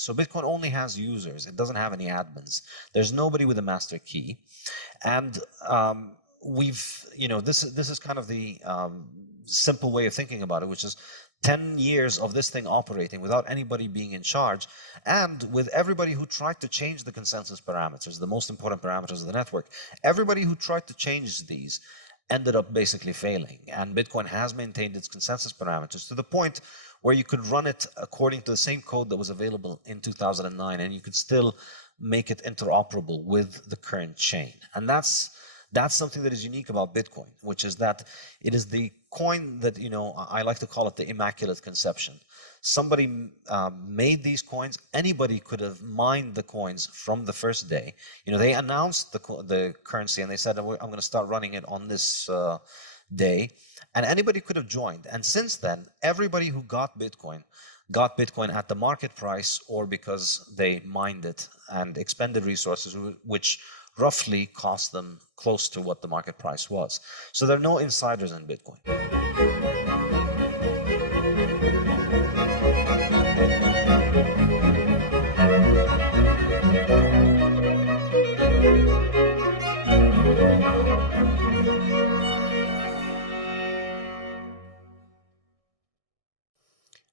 So Bitcoin only has users. It doesn't have any admins. There's nobody with a master key. And this is kind of the simple way of thinking about it, which is 10 years of this thing operating without anybody being in charge, and with everybody who tried to change the consensus parameters, the most important parameters of the network, everybody who tried to change these ended up basically failing. And Bitcoin has maintained its consensus parameters to the point where you could run it according to the same code that was available in 2009, and you could still make it interoperable with the current chain. And that's something that is unique about Bitcoin, which is that it is the coin that, I like to call it the Immaculate Conception. Somebody made these coins. Anybody could have mined the coins from the first day. They announced the currency and they said, I'm going to start running it on this day. And anybody could have joined. And since then, everybody who got Bitcoin at the market price or because they mined it and expended resources, which roughly cost them close to what the market price was. So there are no insiders in Bitcoin.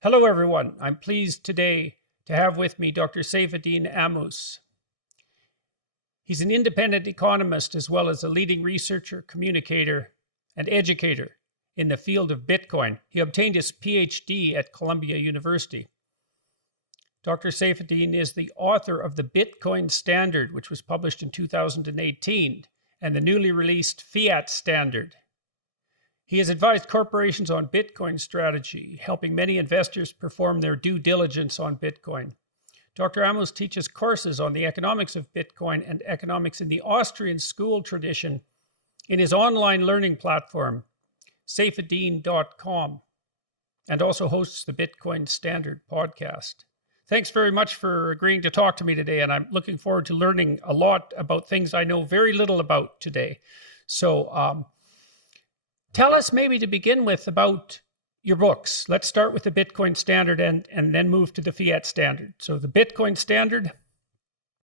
Hello, everyone. I'm pleased today to have with me Dr. Saifedean Ammous. He's an independent economist as well as a leading researcher, communicator, and educator in the field of Bitcoin. He obtained his PhD at Columbia University. Dr. Saifedean is the author of the Bitcoin Standard, which was published in 2018, and the newly released Fiat Standard. He has advised corporations on Bitcoin strategy, helping many investors perform their due diligence on Bitcoin. Dr. Ammous teaches courses on the economics of Bitcoin and economics in the Austrian school tradition in his online learning platform, Saifedean.com, and also hosts the Bitcoin Standard podcast. Thanks very much for agreeing to talk to me today, and I'm looking forward to learning a lot about things I know very little about today. So tell us maybe to begin with about your books. Let's start with the Bitcoin Standard and then move to the Fiat Standard. So the Bitcoin Standard.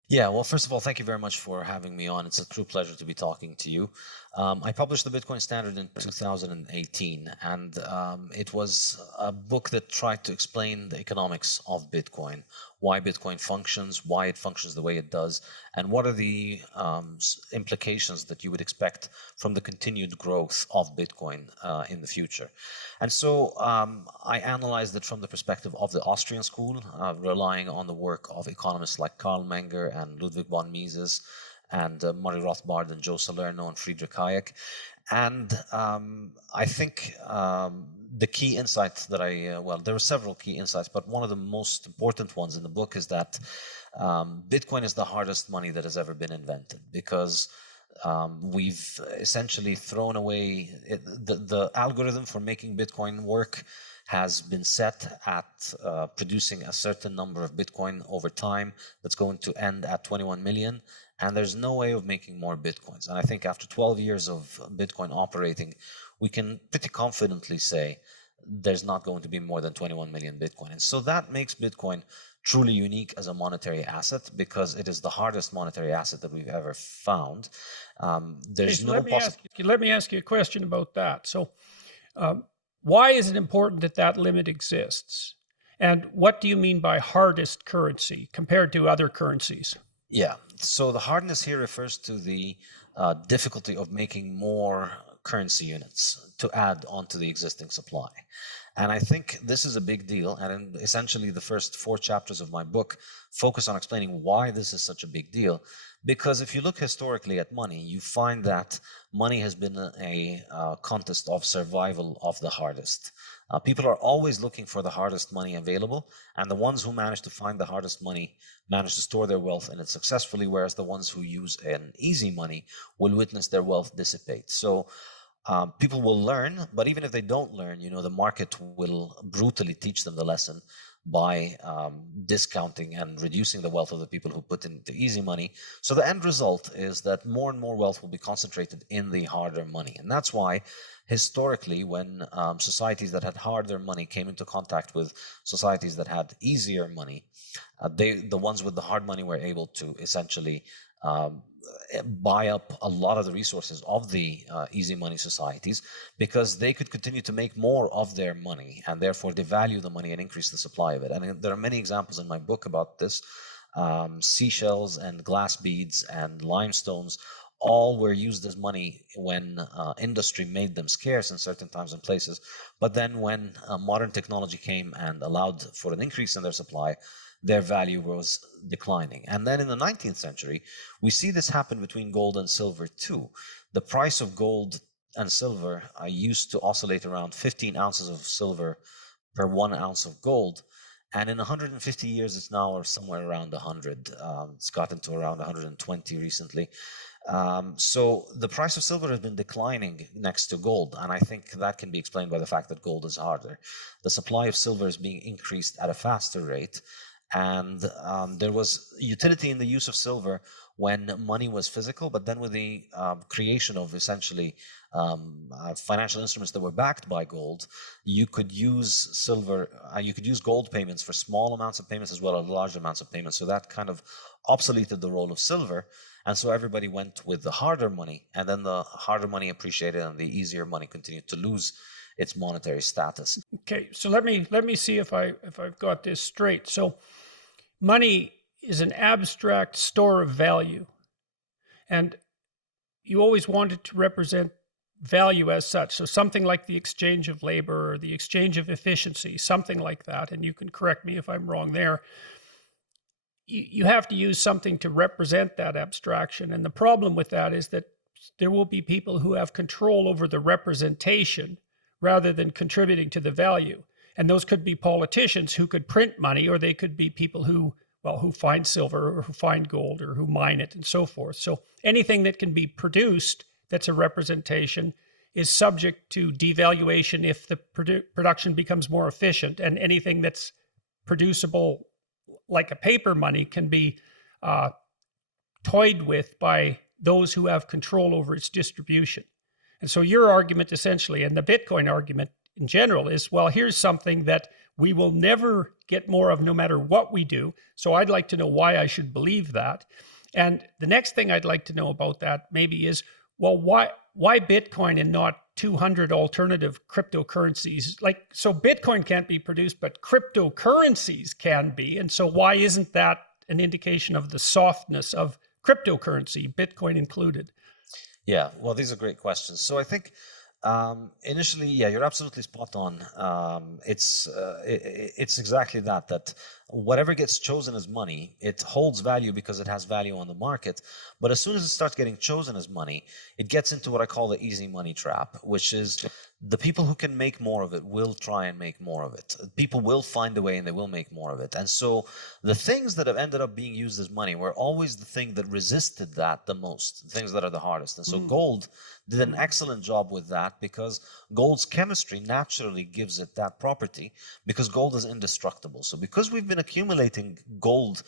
Yeah, well, first of all, thank you very much for having me on. It's a true pleasure to be talking to you. I published the Bitcoin Standard in 2018, and it was a book that tried to explain the economics of Bitcoin, why Bitcoin functions, why it functions the way it does, and what are the implications that you would expect from the continued growth of Bitcoin in the future. And so I analyzed it from the perspective of the Austrian school, relying on the work of economists like Karl Menger and Ludwig von Mises, and Murray Rothbard and Joe Salerno and Friedrich Hayek. And I think the key insight that there were several key insights, but one of the most important ones in the book is that Bitcoin is the hardest money that has ever been invented, because we've essentially thrown away the algorithm for making Bitcoin work has been set at producing a certain number of Bitcoin over time that's going to end at 21 million. And there's no way of making more Bitcoins. And I think after 12 years of Bitcoin operating, we can pretty confidently say there's not going to be more than 21 million Bitcoin. And so that makes Bitcoin truly unique as a monetary asset, because it is the hardest monetary asset that we've ever found. Let me ask you a question about that. So why is it important that that limit exists? And what do you mean by hardest currency compared to other currencies? Yeah, so the hardness here refers to the difficulty of making more currency units to add onto the existing supply. And I think this is a big deal. And essentially the first 4 chapters of my book focus on explaining why this is such a big deal. Because if you look historically at money, you find that money has been a contest of survival of the hardest. People are always looking for the hardest money available, and the ones who manage to find the hardest money manage to store their wealth in it successfully, whereas the ones who use an easy money will witness their wealth dissipate. So people will learn, but even if they don't learn, the market will brutally teach them the lesson by discounting and reducing the wealth of the people who put in the easy money. So the end result is that more and more wealth will be concentrated in the harder money. And that's why historically, when societies that had harder money came into contact with societies that had easier money, the ones with the hard money were able to essentially buy up a lot of the resources of the easy money societies, because they could continue to make more of their money and therefore devalue the money and increase the supply of it. And there are many examples in my book about this. Seashells and glass beads and limestones all were used as money when industry made them scarce in certain times and places. But then when modern technology came and allowed for an increase in their supply, their value was declining. And then in the 19th century, we see this happen between gold and silver too. The price of gold and silver used to oscillate around 15 ounces of silver per 1 ounce of gold. And in 150 years, it's now somewhere around 100. It's gotten to around 120 recently. So the price of silver has been declining next to gold, and I think that can be explained by the fact that gold is harder. The supply of silver is being increased at a faster rate, and there was utility in the use of silver when money was physical, but then with the creation of essentially financial instruments that were backed by gold, you could use silver, you could use gold payments for small amounts of payments as well as large amounts of payments. So that kind of obsoleted the role of silver. And so everybody went with the harder money, and then the harder money appreciated and the easier money continued to lose its monetary status. Okay, so let me see if I've got this straight. So money is an abstract store of value, and you always wanted to represent value as such. So something like the exchange of labor or the exchange of efficiency, something like that. And you can correct me if I'm wrong there. You have to use something to represent that abstraction. And the problem with that is that there will be people who have control over the representation rather than contributing to the value. And those could be politicians who could print money, or they could be people who find silver or who find gold or who mine it and so forth. So anything that can be produced that's a representation is subject to devaluation if the production becomes more efficient, and anything that's producible like a paper money can be toyed with by those who have control over its distribution. And so your argument essentially, and the Bitcoin argument in general, is, well, here's something that we will never get more of no matter what we do. So I'd like to know why I should believe that. And the next thing I'd like to know about that maybe is, well, why Bitcoin and not 200 alternative cryptocurrencies? So Bitcoin can't be produced, but cryptocurrencies can be. And so why isn't that an indication of the softness of cryptocurrency, Bitcoin included? Yeah, well, these are great questions. So I think initially, yeah, you're absolutely spot on. It's exactly that whatever gets chosen as money, it holds value because it has value on the market. But as soon as it starts getting chosen as money, it gets into what I call the easy money trap, which is the people who can make more of it will try and make more of it. People will find a way and they will make more of it. And so the things that have ended up being used as money were always the thing that resisted that the most, the things that are the hardest. And so gold did an excellent job with that, because gold's chemistry naturally gives it that property, because gold is indestructible. So because we've been accumulating gold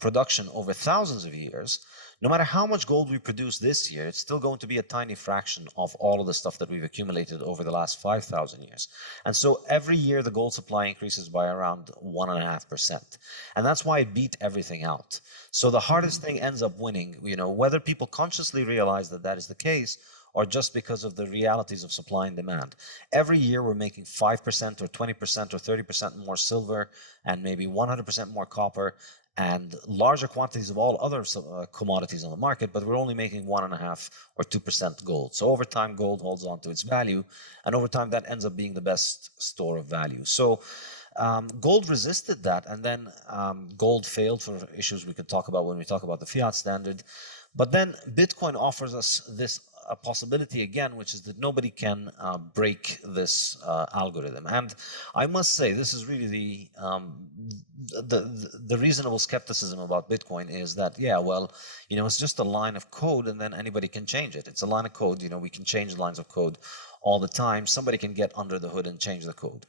production over thousands of years, no matter how much gold we produce this year, it's still going to be a tiny fraction of all of the stuff that we've accumulated over the last 5,000 years. And so every year the gold supply increases by around 1.5%. And that's why it beat everything out. So the hardest thing ends up winning, whether people consciously realize that that is the case, or just because of the realities of supply and demand. Every year we're making 5% or 20% or 30% more silver, and maybe 100% more copper, and larger quantities of all other commodities on the market, but we're only making 1.5 or 2% gold. So over time, gold holds on to its value, and over time that ends up being the best store of value. So gold resisted that, and then gold failed for issues we could talk about when we talk about the Fiat Standard. But then Bitcoin offers us this a possibility again, which is that nobody can break this algorithm. And I must say, this is really the reasonable skepticism about Bitcoin is that, yeah, well, it's just a line of code and then anybody can change it. It's a line of code, we can change lines of code all the time. Somebody can get under the hood and change the code.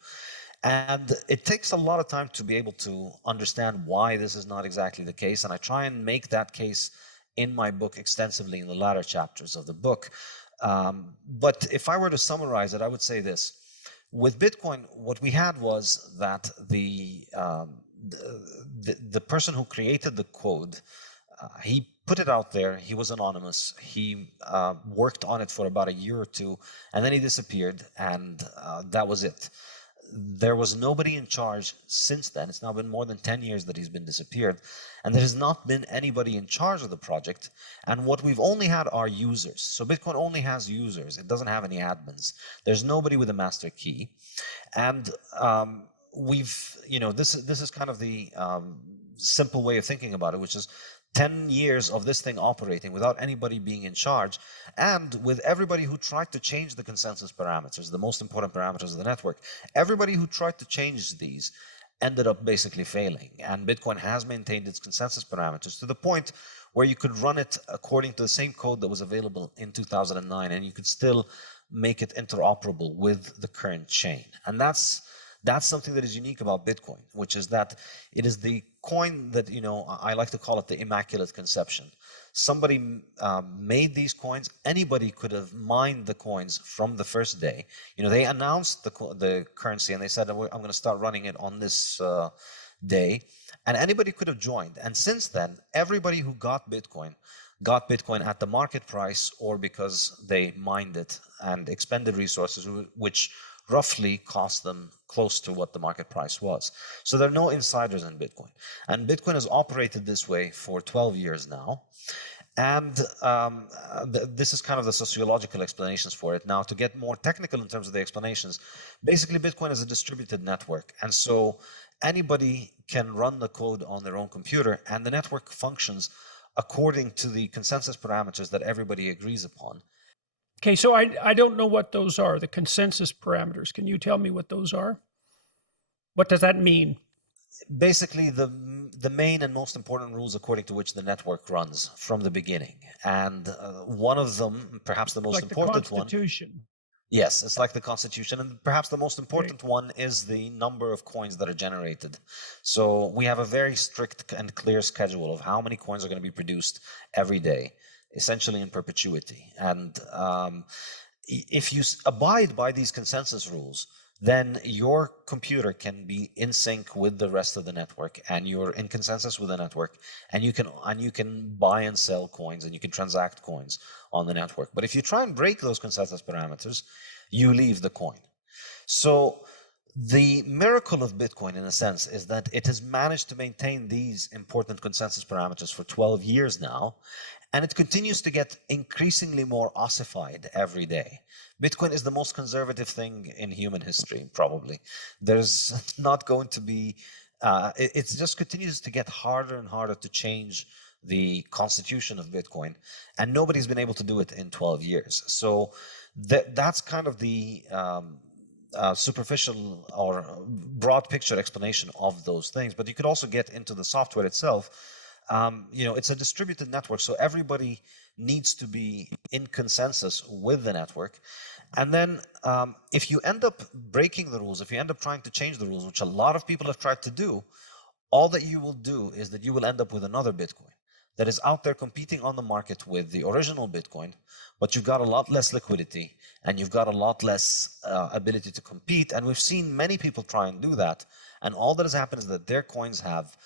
And it takes a lot of time to be able to understand why this is not exactly the case. And I try and make that case in my book extensively in the latter chapters of the book. But if I were to summarize it, I would say this. With Bitcoin, what we had was that the person who created the code, he put it out there. He was anonymous. He worked on it for about a year or two, and then he disappeared, and that was it. There was nobody in charge since then. It's now been more than 10 years that he's been disappeared, and there has not been anybody in charge of the project. And what we've only had are users. So Bitcoin only has users. It doesn't have any admins. There's nobody with a master key. And this is kind of the simple way of thinking about it, which is 10 years of this thing operating without anybody being in charge, and with everybody who tried to change the consensus parameters, the most important parameters of the network, everybody who tried to change these ended up basically failing. And Bitcoin has maintained its consensus parameters to the point where you could run it according to the same code that was available in 2009, and you could still make it interoperable with the current chain. And that's something that is unique about Bitcoin, which is that it is the coin that, I like to call it the Immaculate Conception. Somebody made these coins. Anybody could have mined the coins from the first day. They announced the currency and they said, I'm going to start running it on this day. And anybody could have joined. And since then, everybody who got Bitcoin at the market price or because they mined it and expended resources, which roughly cost them close to what the market price was. So there are no insiders in Bitcoin. And Bitcoin has operated this way for 12 years now. And this is kind of the sociological explanations for it. Now, to get more technical in terms of the explanations, basically Bitcoin is a distributed network. And so anybody can run the code on their own computer, and the network functions according to the consensus parameters that everybody agrees upon. Okay, so I don't know what those are, the consensus parameters. Can you tell me what those are? What does that mean? Basically, the main and most important rules according to which the network runs from the beginning. And one of them, perhaps the most important one. Like the Constitution. Yes, it's like the Constitution. And perhaps the most important one is the number of coins that are generated. So we have a very strict and clear schedule of how many coins are going to be produced every day, essentially in perpetuity. And if you abide by these consensus rules, then your computer can be in sync with the rest of the network, and you're in consensus with the network, and you can buy and sell coins, and you can transact coins on the network. But if you try and break those consensus parameters, you leave the coin. So the miracle of Bitcoin, in a sense, is that it has managed to maintain these important consensus parameters for 12 years now, and it continues to get increasingly more ossified every day. Bitcoin is the most conservative thing in human history, probably. There's not going to be, it just continues to get harder and harder to change the constitution of Bitcoin, and nobody's been able to do it in 12 years. So that's kind of the superficial or broad picture explanation of those things. But you could also get into the software itself. It's a distributed network, so everybody needs to be in consensus with the network. And then if you end up breaking the rules, if you end up trying to change the rules, which a lot of people have tried to do, all that you will do is that you will end up with another Bitcoin that is out there competing on the market with the original Bitcoin, but you've got a lot less liquidity and you've got a lot less ability to compete. And we've seen many people try and do that. And all that has happened is that their coins have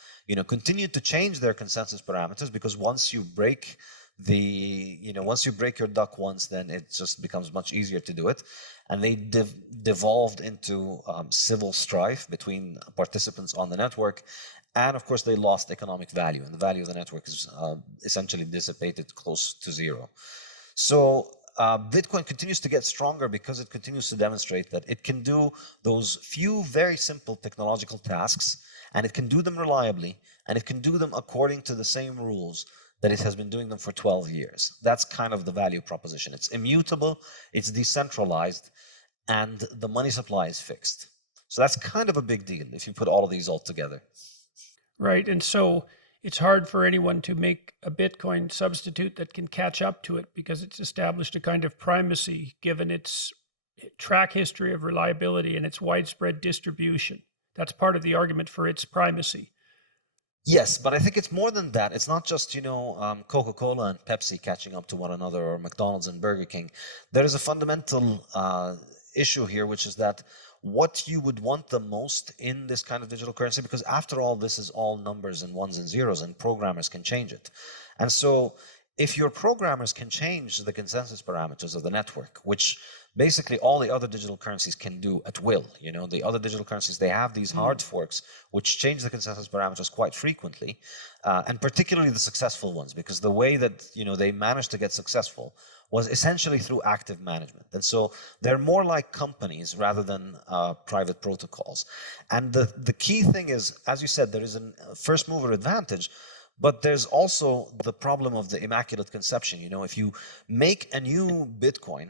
continued to change their consensus parameters, because once you break your duck once, then it just becomes much easier to do it. And they devolved into civil strife between participants on the network. And of course, they lost economic value, and the value of the network is essentially dissipated close to zero. So Bitcoin continues to get stronger because it continues to demonstrate that it can do those few very simple technological tasks, and it can do them reliably, and it can do them according to the same rules that it has been doing them for 12 years. That's kind of the value proposition. It's immutable, it's decentralized, and the money supply is fixed. So that's kind of a big deal if you put all of these all together. Right. And so it's hard for anyone to make a Bitcoin substitute that can catch up to it because it's established a kind of primacy given its track history of reliability and its widespread distribution. That's part of the argument for its primacy. Yes, but I think it's more than that. It's not just, Coca-Cola and Pepsi catching up to one another, or McDonald's and Burger King. There is a fundamental issue here, which is that what you would want the most in this kind of digital currency, because after all, this is all numbers and ones and zeros, and programmers can change it. And so if your programmers can change the consensus parameters of the network, which basically all the other digital currencies can do at will, the other digital currencies, they have these hard forks which change the consensus parameters quite frequently, and particularly the successful ones, because the way that they managed to get successful was essentially through active management. And so they're more like companies rather than private protocols. And the key thing is, as you said, there is a first mover advantage, but there's also the problem of the Immaculate Conception. If you make a new Bitcoin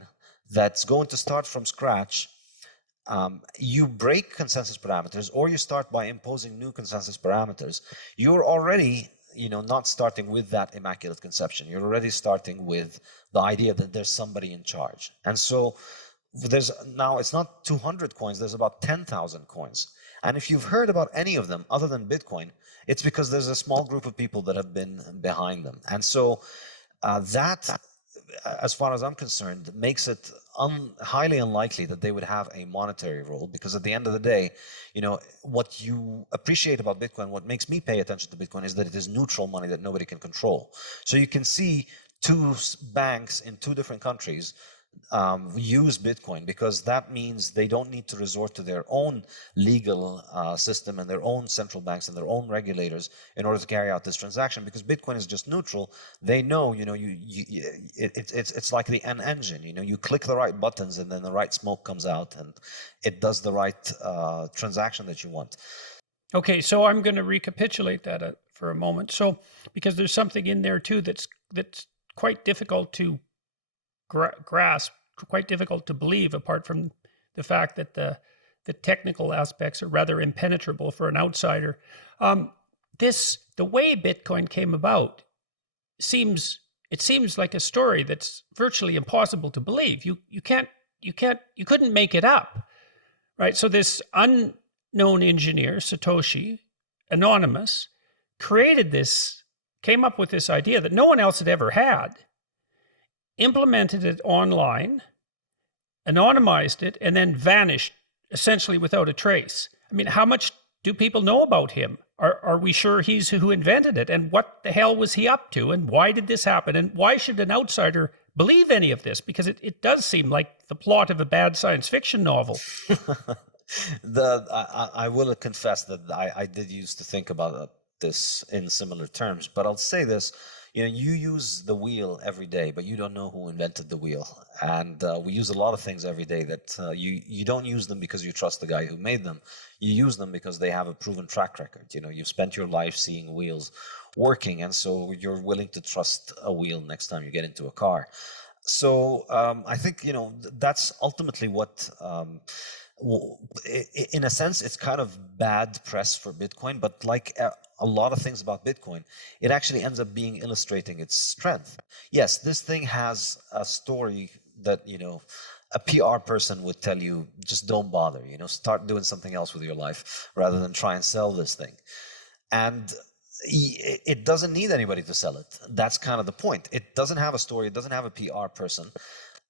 that's going to start from scratch, you break consensus parameters, or you start by imposing new consensus parameters, you're already not starting with that Immaculate Conception. You're already starting with the idea that there's somebody in charge. And so now it's not 200 coins, there's about 10,000 coins. And if you've heard about any of them other than Bitcoin, it's because there's a small group of people that have been behind them. And so that, as far as I'm concerned, makes it highly unlikely that they would have a monetary role, because at the end of the day, what you appreciate about Bitcoin, what makes me pay attention to Bitcoin, is that it is neutral money that nobody can control. So you can see two banks in two different countries use Bitcoin, because that means they don't need to resort to their own legal system and their own central banks and their own regulators in order to carry out this transaction, because Bitcoin is just neutral. They know, it's like the engine. You click the right buttons and then the right smoke comes out and it does the right transaction that you want. Okay, so I'm going to recapitulate that for a moment. So, because there's something in there too that's quite difficult to grasp, quite difficult to believe, apart from the fact that the technical aspects are rather impenetrable for an outsider. The way Bitcoin came about seems like a story that's virtually impossible to believe. You couldn't make it up, right? So this unknown engineer, Satoshi, anonymous, came up with this idea that no one else had ever had, implemented it online, anonymized it, and then vanished essentially without a trace. I mean, how much do people know about him? Are we sure he's who invented it? And what the hell was he up to? And why did this happen? And why should an outsider believe any of this? Because it does seem like the plot of a bad science fiction novel. I will confess that I did used to think about this in similar terms, but I'll say this. You use the wheel every day, but you don't know who invented the wheel. And we use a lot of things every day that you don't use them because you trust the guy who made them. You use them because they have a proven track record. You've spent your life seeing wheels working, and so you're willing to trust a wheel next time you get into a car. So I think, that's ultimately what... in a sense, it's kind of bad press for Bitcoin, but like a lot of things about Bitcoin, it actually ends up being illustrating its strength. Yes, this thing has a story that, a PR person would tell you, just don't bother, start doing something else with your life rather than try and sell this thing. And it doesn't need anybody to sell it. That's kind of the point. It doesn't have a story. It doesn't have a PR person.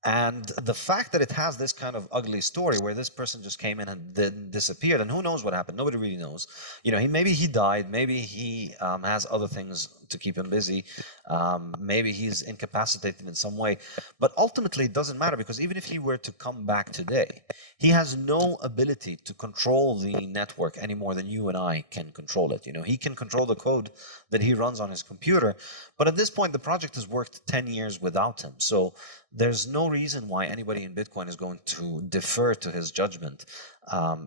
And the fact that it has this kind of ugly story where this person just came in and then disappeared, and who knows what happened, nobody really knows. Maybe he died, maybe he has other things to keep him busy, maybe he's incapacitated in some way. But ultimately, it doesn't matter, because even if he were to come back today, he has no ability to control the network any more than you and I can control it. He can control the code that he runs on his computer, but at this point, the project has worked 10 years without him. So there's no reason why anybody in Bitcoin is going to defer to his judgment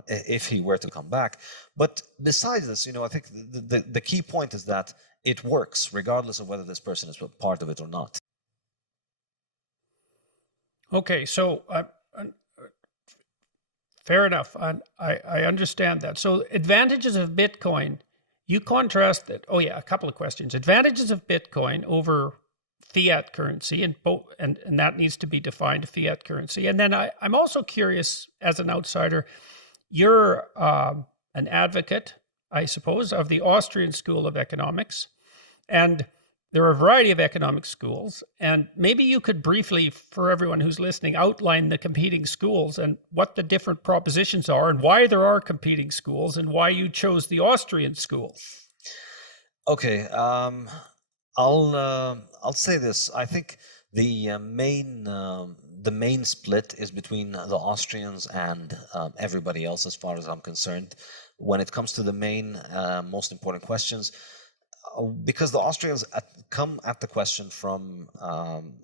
if he were to come back. But besides this, I think the key point is that it works regardless of whether this person is part of it or not. Okay, so fair enough. I understand that. So advantages of Bitcoin, you contrast that. Oh yeah, a couple of questions. Advantages of Bitcoin over fiat currency, and that needs to be defined, fiat currency. And then I'm also curious, as an outsider, you're an advocate, I suppose, of the Austrian School of Economics. And there are a variety of economic schools, and maybe you could briefly, for everyone who's listening, outline the competing schools and what the different propositions are and why there are competing schools and why you chose the Austrian school. Okay, I'll say this. I think the main split is between the Austrians and everybody else, as far as I'm concerned, when it comes to the main most important questions. Because the Austrians come at the question from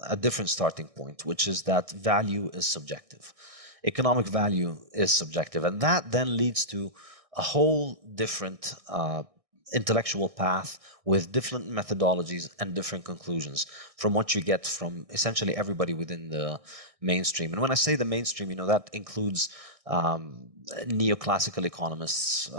a different starting point, which is that value is subjective. Economic value is subjective. And that then leads to a whole different intellectual path with different methodologies and different conclusions from what you get from essentially everybody within the mainstream. And when I say the mainstream, that includes neoclassical economists,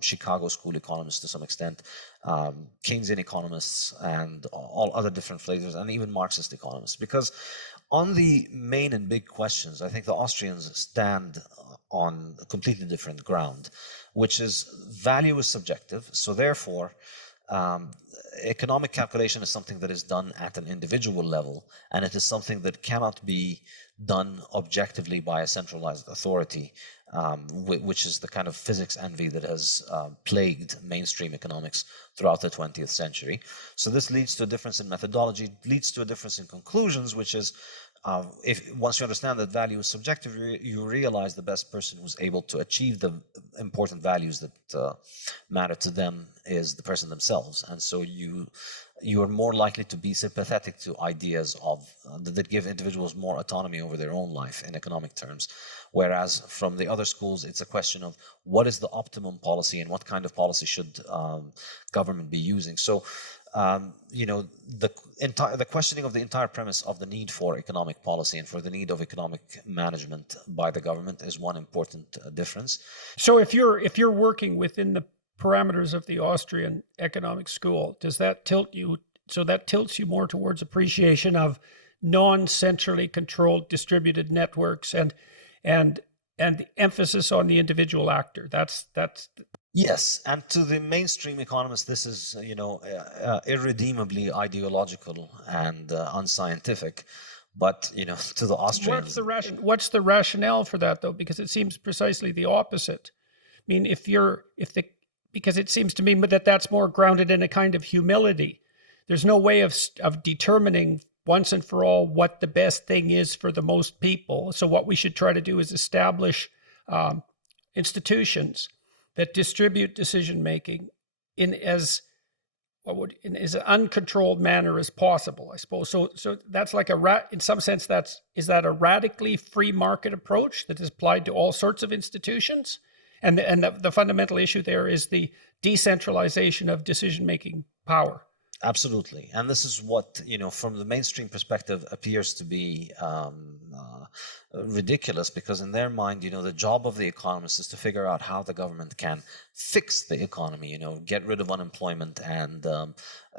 Chicago school economists to some extent, Keynesian economists, and all other different flavors, and even Marxist economists. Because on the main and big questions, I think the Austrians stand on a completely different ground, which is value is subjective. So therefore, economic calculation is something that is done at an individual level, and it is something that cannot be done objectively by a centralized authority, which is the kind of physics envy that has plagued mainstream economics throughout the 20th century. So this leads to a difference in methodology, leads to a difference in conclusions, which is once you understand that value is subjective, you realize the best person who's able to achieve the important values that matter to them is the person themselves. And so you are more likely to be sympathetic to ideas that give individuals more autonomy over their own life in economic terms. Whereas from the other schools, it's a question of what is the optimum policy and what kind of policy should government be using. So the questioning of the entire premise of the need for economic policy and for the need of economic management by the government is one important difference. So if you're working within the parameters of the Austrian economic school, does that tilt you? So that tilts you more towards appreciation of non-centrally controlled distributed networks and the emphasis on the individual actor. That's Yes, and to the mainstream economists, this is irredeemably ideological and unscientific. But to the Austrians, what's the rationale for that, though? Because it seems precisely the opposite. I mean, because it seems to me that that's more grounded in a kind of humility. There's no way of determining once and for all what the best thing is for the most people. So what we should try to do is establish institutions that distribute decision making in as an uncontrolled manner as possible, I suppose. So that's like in some sense, is that a radically free market approach that is applied to all sorts of institutions? And the fundamental issue there is the decentralization of decision making power. Absolutely. And this is what, from the mainstream perspective appears to be ridiculous, because in their mind, the job of the economist is to figure out how the government can fix the economy, get rid of unemployment and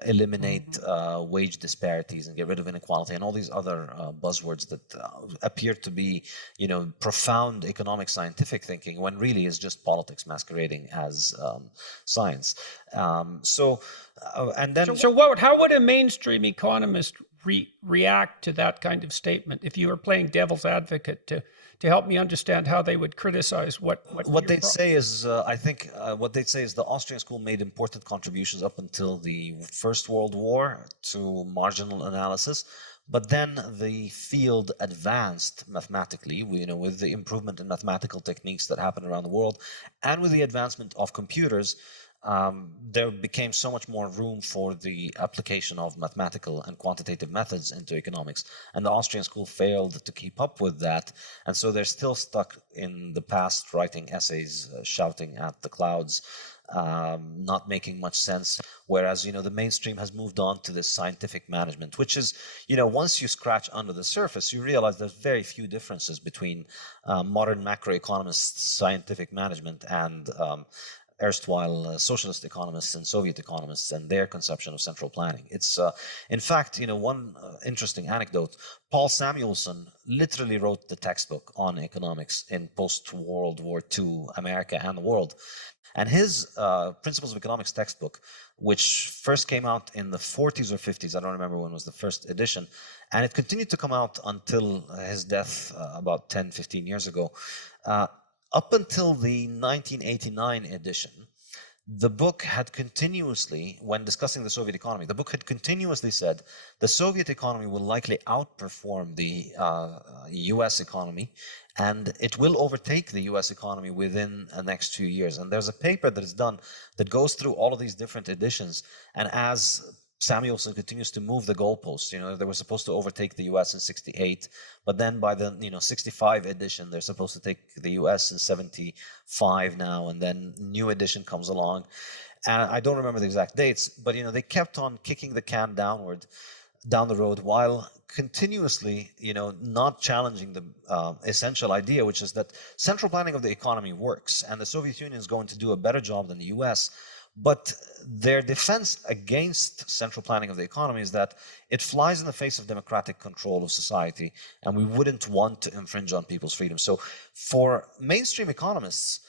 eliminate wage disparities and get rid of inequality and all these other buzzwords that appear to be, profound economic scientific thinking, when really is just politics masquerading as science. So how would a mainstream economist react to that kind of statement if you were playing devil's advocate to help me understand how they would criticize what they'd say is what they'd say is the Austrian school made important contributions up until the First World War to marginal analysis, but then the field advanced mathematically, with the improvement in mathematical techniques that happened around the world, and with the advancement of computers. There became so much more room for the application of mathematical and quantitative methods into economics, and the Austrian school failed to keep up with that, and so they're still stuck in the past, writing essays, shouting at the clouds, not making much sense. Whereas, the mainstream has moved on to this scientific management, which is, once you scratch under the surface, you realize there's very few differences between modern macroeconomists' scientific management and erstwhile socialist economists and Soviet economists and their conception of central planning. It's, in fact, one interesting anecdote. Paul Samuelson literally wrote the textbook on economics in post-World War II America and the world. And his Principles of Economics textbook, which first came out in the 40s or 50s, I don't remember when was the first edition, and it continued to come out until his death about 10, 15 years ago. Up until the 1989 edition, the book had continuously, when discussing the Soviet economy, the book had continuously said the Soviet economy will likely outperform the US economy, and it will overtake the US economy within the next few years. And there's a paper that is done that goes through all of these different editions, and as Samuelson continues to move the goalposts. They were supposed to overtake the US in 68, but then by the 65 edition, they're supposed to take the US in 75 now, and then new edition comes along. And I don't remember the exact dates, but they kept on kicking the can down the road while continuously, not challenging the essential idea, which is that central planning of the economy works, and the Soviet Union is going to do a better job than the US. But their defense against central planning of the economy is that it flies in the face of democratic control of society, and we wouldn't want to infringe on people's freedom. So for mainstream economists,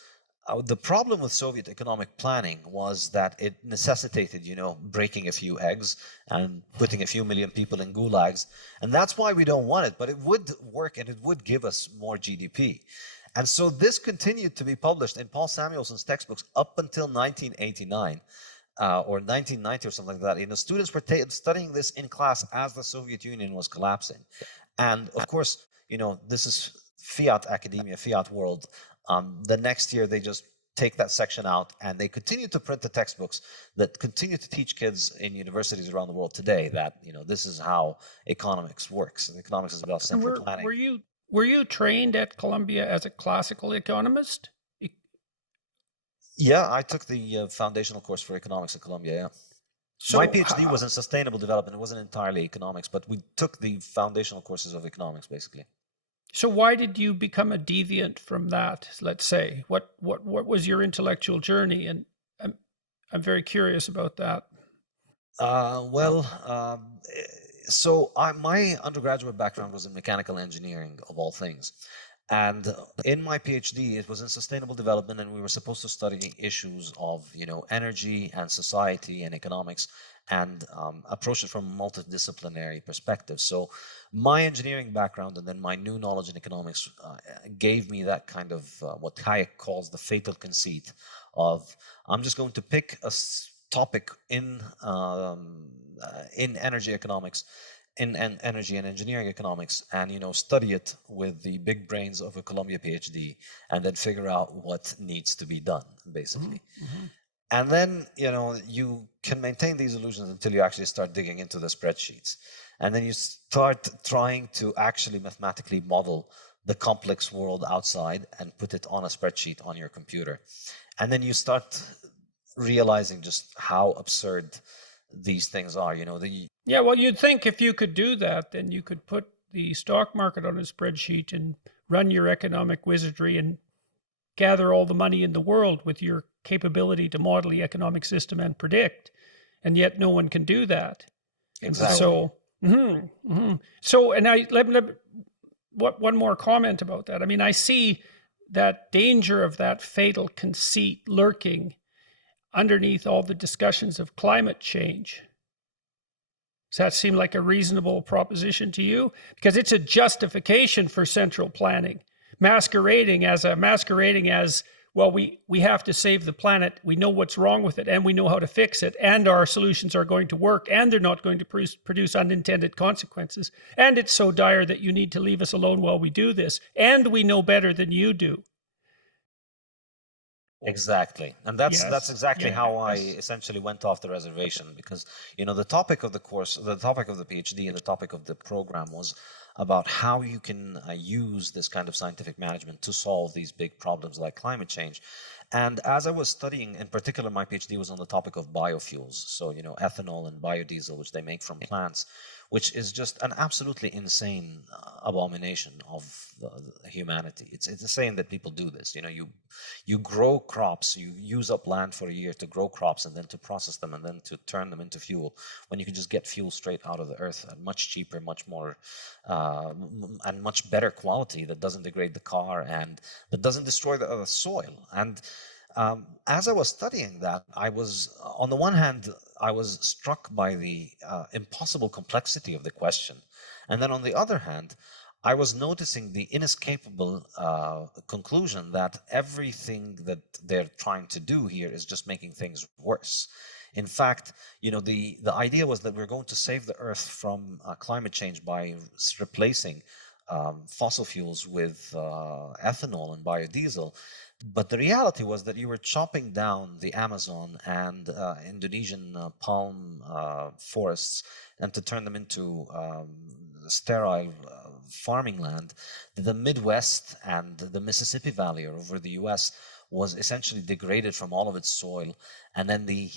the problem with Soviet economic planning was that it necessitated, breaking a few eggs and putting a few million people in gulags. And that's why we don't want it, but it would work and it would give us more GDP. And so this continued to be published in Paul Samuelson's textbooks up until 1989 or 1990 or something like that. Students were studying this in class as the Soviet Union was collapsing. And of course, this is fiat academia, fiat world. The next year, they just take that section out and they continue to print the textbooks that continue to teach kids in universities around the world today that, this is how economics works. And economics is about central planning. Were you trained at Columbia as a classical economist? Yeah, I took the foundational course for economics at Columbia, yeah. So my PhD was in sustainable development. It wasn't entirely economics, but we took the foundational courses of economics, basically. So why did you become a deviant from that, let's say? What was your intellectual journey? And I'm very curious about that. So my undergraduate background was in mechanical engineering, of all things. And in my PhD, it was in sustainable development, and we were supposed to study issues of, energy and society and economics, and approach it from a multidisciplinary perspective. So my engineering background and then my new knowledge in economics gave me that kind of what Hayek calls the fatal conceit of, I'm just going to pick a topic in energy economics, in energy and engineering economics, and study it with the big brains of a Columbia PhD, and then figure out what needs to be done, basically. Mm-hmm. And then you can maintain these illusions until you actually start digging into the spreadsheets, and then you start trying to actually mathematically model the complex world outside and put it on a spreadsheet on your computer, and then you start realizing just how absurd these things are. Yeah, well, you'd think if you could do that, then you could put the stock market on a spreadsheet and run your economic wizardry and gather all the money in the world with your capability to model the economic system and predict, and yet no one can do that. Exactly. So, so, and one more comment about that. I mean, I see that danger of that fatal conceit lurking underneath all the discussions of climate change. Does that seem like a reasonable proposition to you? Because it's a justification for central planning, masquerading as, well, we have to save the planet, we know what's wrong with it, and we know how to fix it, and our solutions are going to work, and they're not going to produce unintended consequences, and it's so dire that you need to leave us alone while we do this, and we know better than you do. Exactly. And that's exactly how I essentially went off the reservation, because, the topic of the course, the topic of the PhD and the topic of the program was about how you can use this kind of scientific management to solve these big problems like climate change. And as I was studying, in particular, my PhD was on the topic of biofuels. So, ethanol and biodiesel, which they make from plants, which is just an absolutely insane abomination of humanity. It's insane that people do this. You grow crops, you use up land for a year to grow crops and then to process them and then to turn them into fuel, when you can just get fuel straight out of the earth at much cheaper, much more, and much better quality that doesn't degrade the car and that doesn't destroy the soil. And as I was studying that, on the one hand, I was struck by the impossible complexity of the question. And then on the other hand, I was noticing the inescapable conclusion that everything that they're trying to do here is just making things worse. In fact, the idea was that we're going to save the earth from climate change by replacing fossil fuels with ethanol and biodiesel. But the reality was that you were chopping down the Amazon and Indonesian palm forests and to turn them into sterile farming land. The Midwest and the Mississippi Valley over the US was essentially degraded from all of its soil, and then the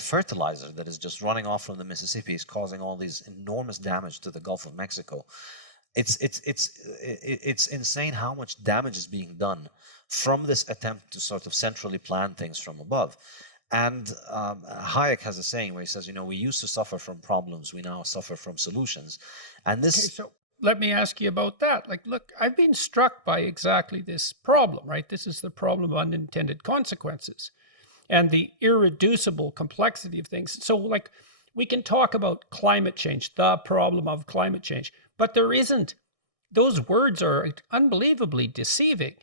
fertilizer that is just running off from the Mississippi is causing all these enormous damage to the Gulf of Mexico. It's insane how much damage is being done from this attempt to sort of centrally plan things from above. And Hayek has a saying where he says, we used to suffer from problems, we now suffer from solutions. And this. Okay, so let me ask you about that. Like, look, I've been struck by exactly this problem, right? This is the problem of unintended consequences and the irreducible complexity of things. So, like, we can talk about climate change, the problem of climate change, but there isn't. Those words are unbelievably deceiving,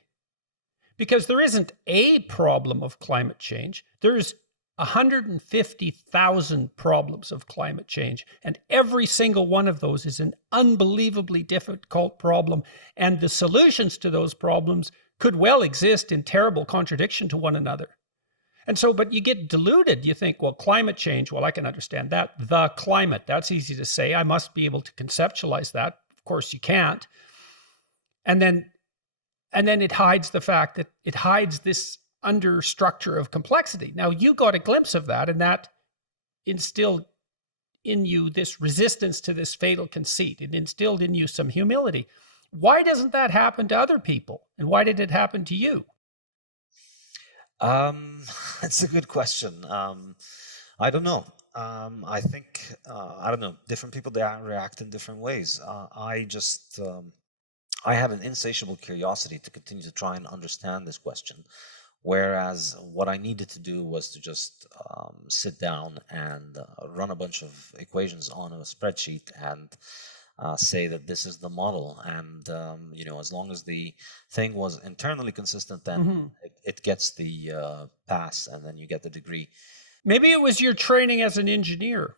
because there isn't a problem of climate change. There's 150,000 problems of climate change, and every single one of those is an unbelievably difficult problem, and the solutions to those problems could well exist in terrible contradiction to one another. And so, but you get deluded. You think, well, climate change, well, I can understand that. The climate, that's easy to say. I must be able to conceptualize that. Of course, you can't. And then it hides the fact that it hides this understructure of complexity. Now, you got a glimpse of that, and that instilled in you this resistance to this fatal conceit. It instilled in you some humility. Why doesn't that happen to other people? And why did it happen to you? It's a good question. I don't know. I think, I don't know, different people, they react in different ways. I had an insatiable curiosity to continue to try and understand this question, whereas what I needed to do was to just sit down and run a bunch of equations on a spreadsheet and say that this is the model. And, as long as the thing was internally consistent, then it gets the pass, and then you get the degree. Maybe it was your training as an engineer.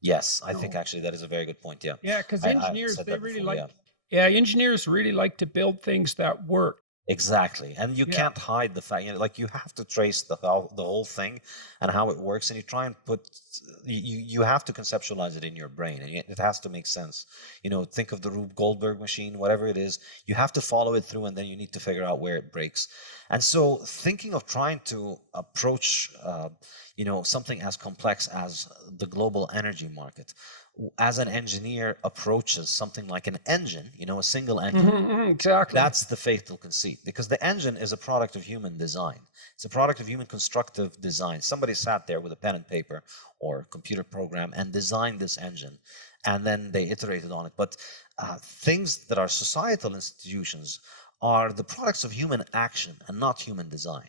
Yes, I think actually that is a very good point. Yeah. Yeah, because engineers, they really before, like, engineers really like to build things that work. Exactly. And you can't hide the fact, like you have to trace the whole thing and how it works, and you try and you have to conceptualize it in your brain, and it has to make sense. Think of the Rube Goldberg machine, whatever it is, you have to follow it through, and then you need to figure out where it breaks. And so thinking of trying to approach, something as complex as the global energy market, as an engineer approaches something like an engine, a single engine. Exactly. That's the fatal conceit, because the engine is a product of human design. It's a product of human constructive design. Somebody sat there with a pen and paper or computer program and designed this engine, and then they iterated on it. But things that are societal institutions are the products of human action and not human design.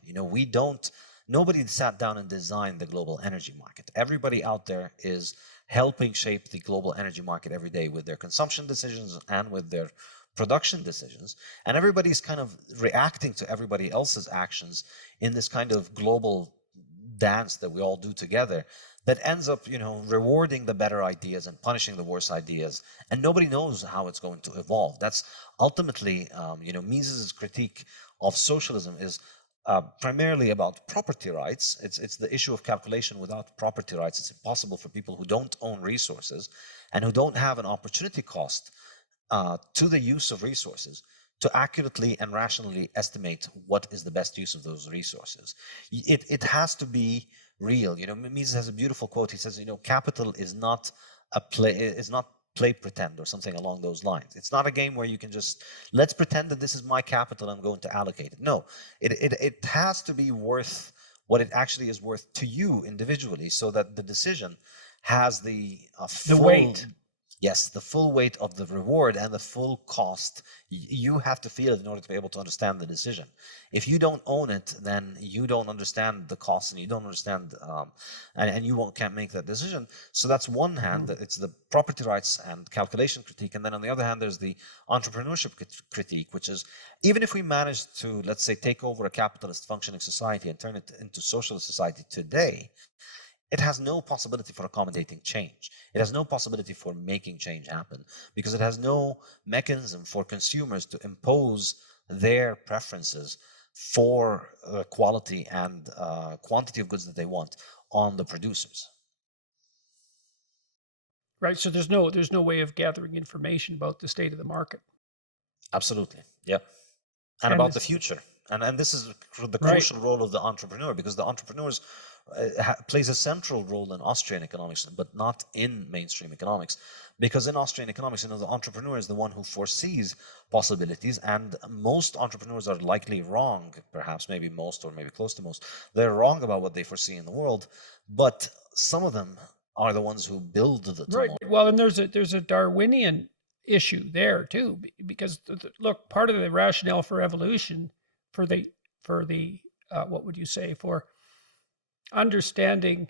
Nobody sat down and designed the global energy market. Everybody out there is helping shape the global energy market every day with their consumption decisions and with their production decisions. And everybody's kind of reacting to everybody else's actions in this kind of global dance that we all do together that ends up, rewarding the better ideas and punishing the worse ideas. And nobody knows how it's going to evolve. That's ultimately, Mises's critique of socialism is primarily about property rights. It's the issue of calculation without property rights. It's impossible for people who don't own resources and who don't have an opportunity cost to the use of resources to accurately and rationally estimate what is the best use of those resources. It has to be real. Mises has a beautiful quote. He says, capital is not play pretend or something along those lines. It's not a game where you can just, let's pretend that this is my capital, I'm going to allocate it. No, it has to be worth what it actually is worth to you individually, so that the decision has the full weight. Yes, the full weight of the reward and the full cost. You have to feel it in order to be able to understand the decision. If you don't own it, then you don't understand the cost, and you don't understand, and you can't make that decision. So that's one hand, it's the property rights and calculation critique. And then on the other hand, there's the entrepreneurship critique, which is, even if we manage to, let's say, take over a capitalist functioning society and turn it into socialist society today, it has no possibility for accommodating change. It has no possibility for making change happen, because it has no mechanism for consumers to impose their preferences for quality and quantity of goods that they want on the producers. Right. So there's no way of gathering information about the state of the market. Absolutely. Yeah. And about the future. And this is the crucial role of the entrepreneur, because the entrepreneurs plays a central role in Austrian economics, but not in mainstream economics. Because in Austrian economics, the entrepreneur is the one who foresees possibilities, and most entrepreneurs are likely wrong, perhaps maybe most, or maybe close to most. They're wrong about what they foresee in the world, but some of them are the ones who build the tomorrow. Right. Well, and there's a Darwinian issue there too, because look, part of the rationale for evolution, for what would you say, for understanding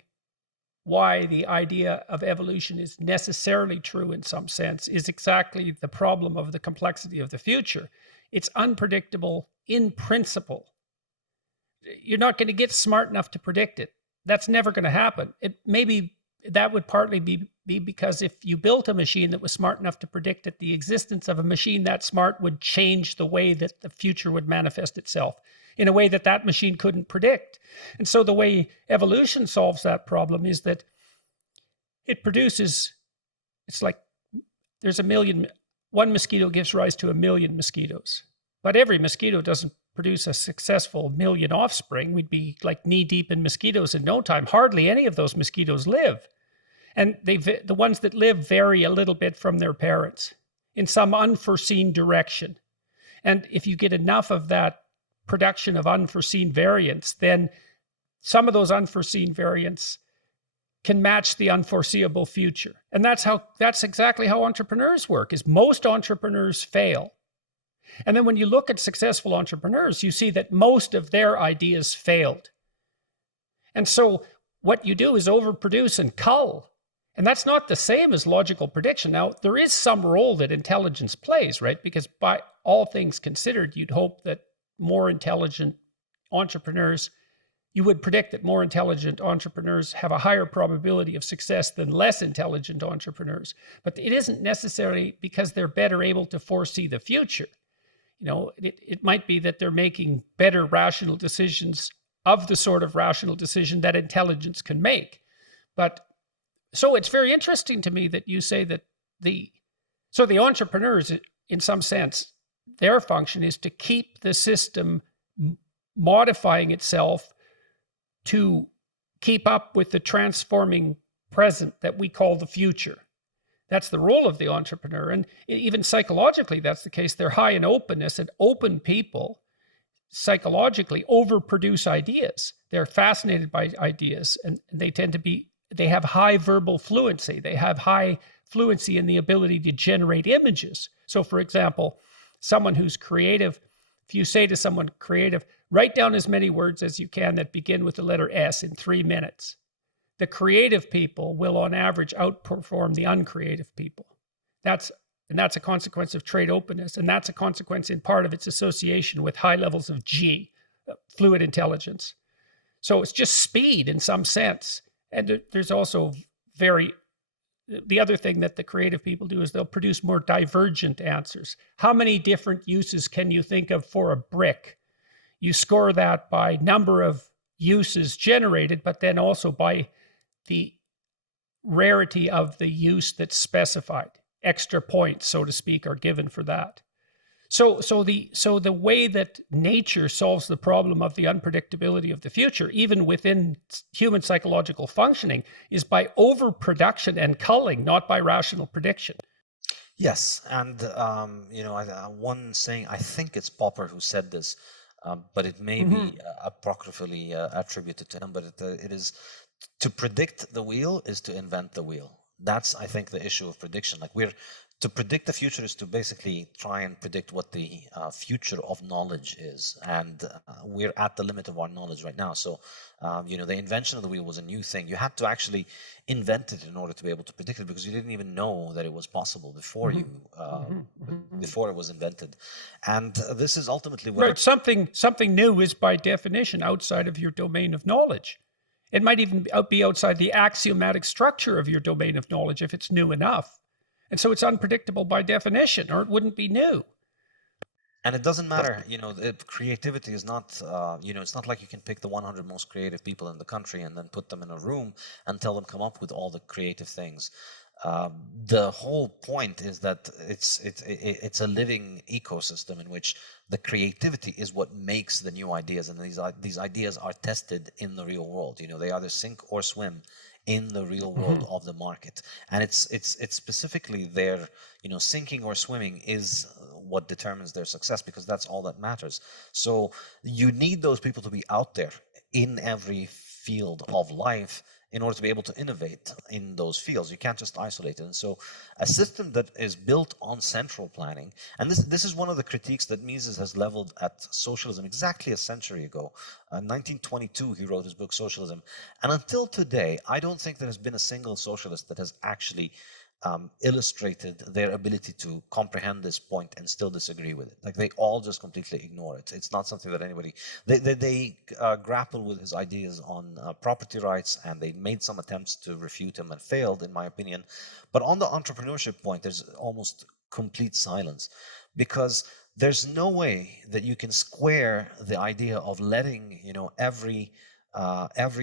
why the idea of evolution is necessarily true in some sense, is exactly the problem of the complexity of the future. It's unpredictable in principle. You're not going to get smart enough to predict it. That's never going to happen. Maybe that would partly be because if you built a machine that was smart enough to predict it, the existence of a machine that smart would change the way that the future would manifest itself in a way that that machine couldn't predict. And so the way evolution solves that problem is that it produces, it's like there's one mosquito gives rise to 1 million mosquitoes. But every mosquito doesn't produce a successful million offspring. We'd be like knee deep in mosquitoes in no time. Hardly any of those mosquitoes live. And the ones that live vary a little bit from their parents in some unforeseen direction. And if you get enough of that production of unforeseen variants, then some of those unforeseen variants can match the unforeseeable future. And that's exactly how entrepreneurs work, is most entrepreneurs fail. And then when you look at successful entrepreneurs, you see that most of their ideas failed. And so what you do is overproduce and cull. And that's not the same as logical prediction. Now, there is some role that intelligence plays, right? Because by all things considered, you'd hope that more intelligent entrepreneurs, you would predict that more intelligent entrepreneurs have a higher probability of success than less intelligent entrepreneurs. But it isn't necessarily because they're better able to foresee the future. It might be that they're making better rational decisions of the sort of rational decision that intelligence can make. But so it's very interesting to me that you say that the entrepreneurs, in some sense, their function is to keep the system modifying itself to keep up with the transforming present that we call the future. That's the role of the entrepreneur. And even psychologically, that's the case. They're high in openness, and open people psychologically overproduce ideas. They're fascinated by ideas, and they have high verbal fluency. They have high fluency in the ability to generate images. So for example, someone who's creative, if you say to someone creative, write down as many words as you can that begin with the letter S in 3 minutes. The creative people will on average outperform the uncreative people. That's a consequence of trait openness, and that's a consequence in part of its association with high levels of G, fluid intelligence. So it's just speed in some sense. And there's also the other thing that the creative people do is they'll produce more divergent answers. How many different uses can you think of for a brick? You score that by number of uses generated, but then also by the rarity of the use that's specified. Extra points, so to speak, are given for that. So the way that nature solves the problem of the unpredictability of the future, even within human psychological functioning, is by overproduction and culling, not by rational prediction. Yes, and one saying, I think it's Popper who said this, but it may be apocryphally attributed to him. But it is, to predict the wheel is to invent the wheel. That's, I think, the issue of prediction. Like, to predict the future is to basically try and predict what the future of knowledge is, and we're at the limit of our knowledge right now. So, the invention of the wheel was a new thing. You had to actually invent it in order to be able to predict it, because you didn't even know that it was possible before before it was invented. And this is ultimately what right. Something new is by definition outside of your domain of knowledge. It might even be outside the axiomatic structure of your domain of knowledge if it's new enough. And so it's unpredictable by definition, or it wouldn't be new. And it doesn't matter, creativity is not, it's not like you can pick the 100 most creative people in the country and then put them in a room and tell them come up with all the creative things. The whole point is that it's a living ecosystem in which the creativity is what makes the new ideas, and these ideas are tested in the real world. They either sink or swim in the real world of the market, and it's specifically their sinking or swimming is what determines their success, because that's all that matters. So you need those people to be out there in every field of life in order to be able to innovate in those fields. You can't just isolate it. And so a system that is built on central planning, and this is one of the critiques that Mises has leveled at socialism exactly a century ago. 1922, he wrote his book Socialism. And until today, I don't think there has been a single socialist that has actually illustrated their ability to comprehend this point and still disagree with it. Like, they all just completely ignore it. It's not something that anybody, they grapple with his ideas on property rights, and they made some attempts to refute him and failed, in my opinion. But on the entrepreneurship point, there's almost complete silence, because there's no way that you can square the idea of letting every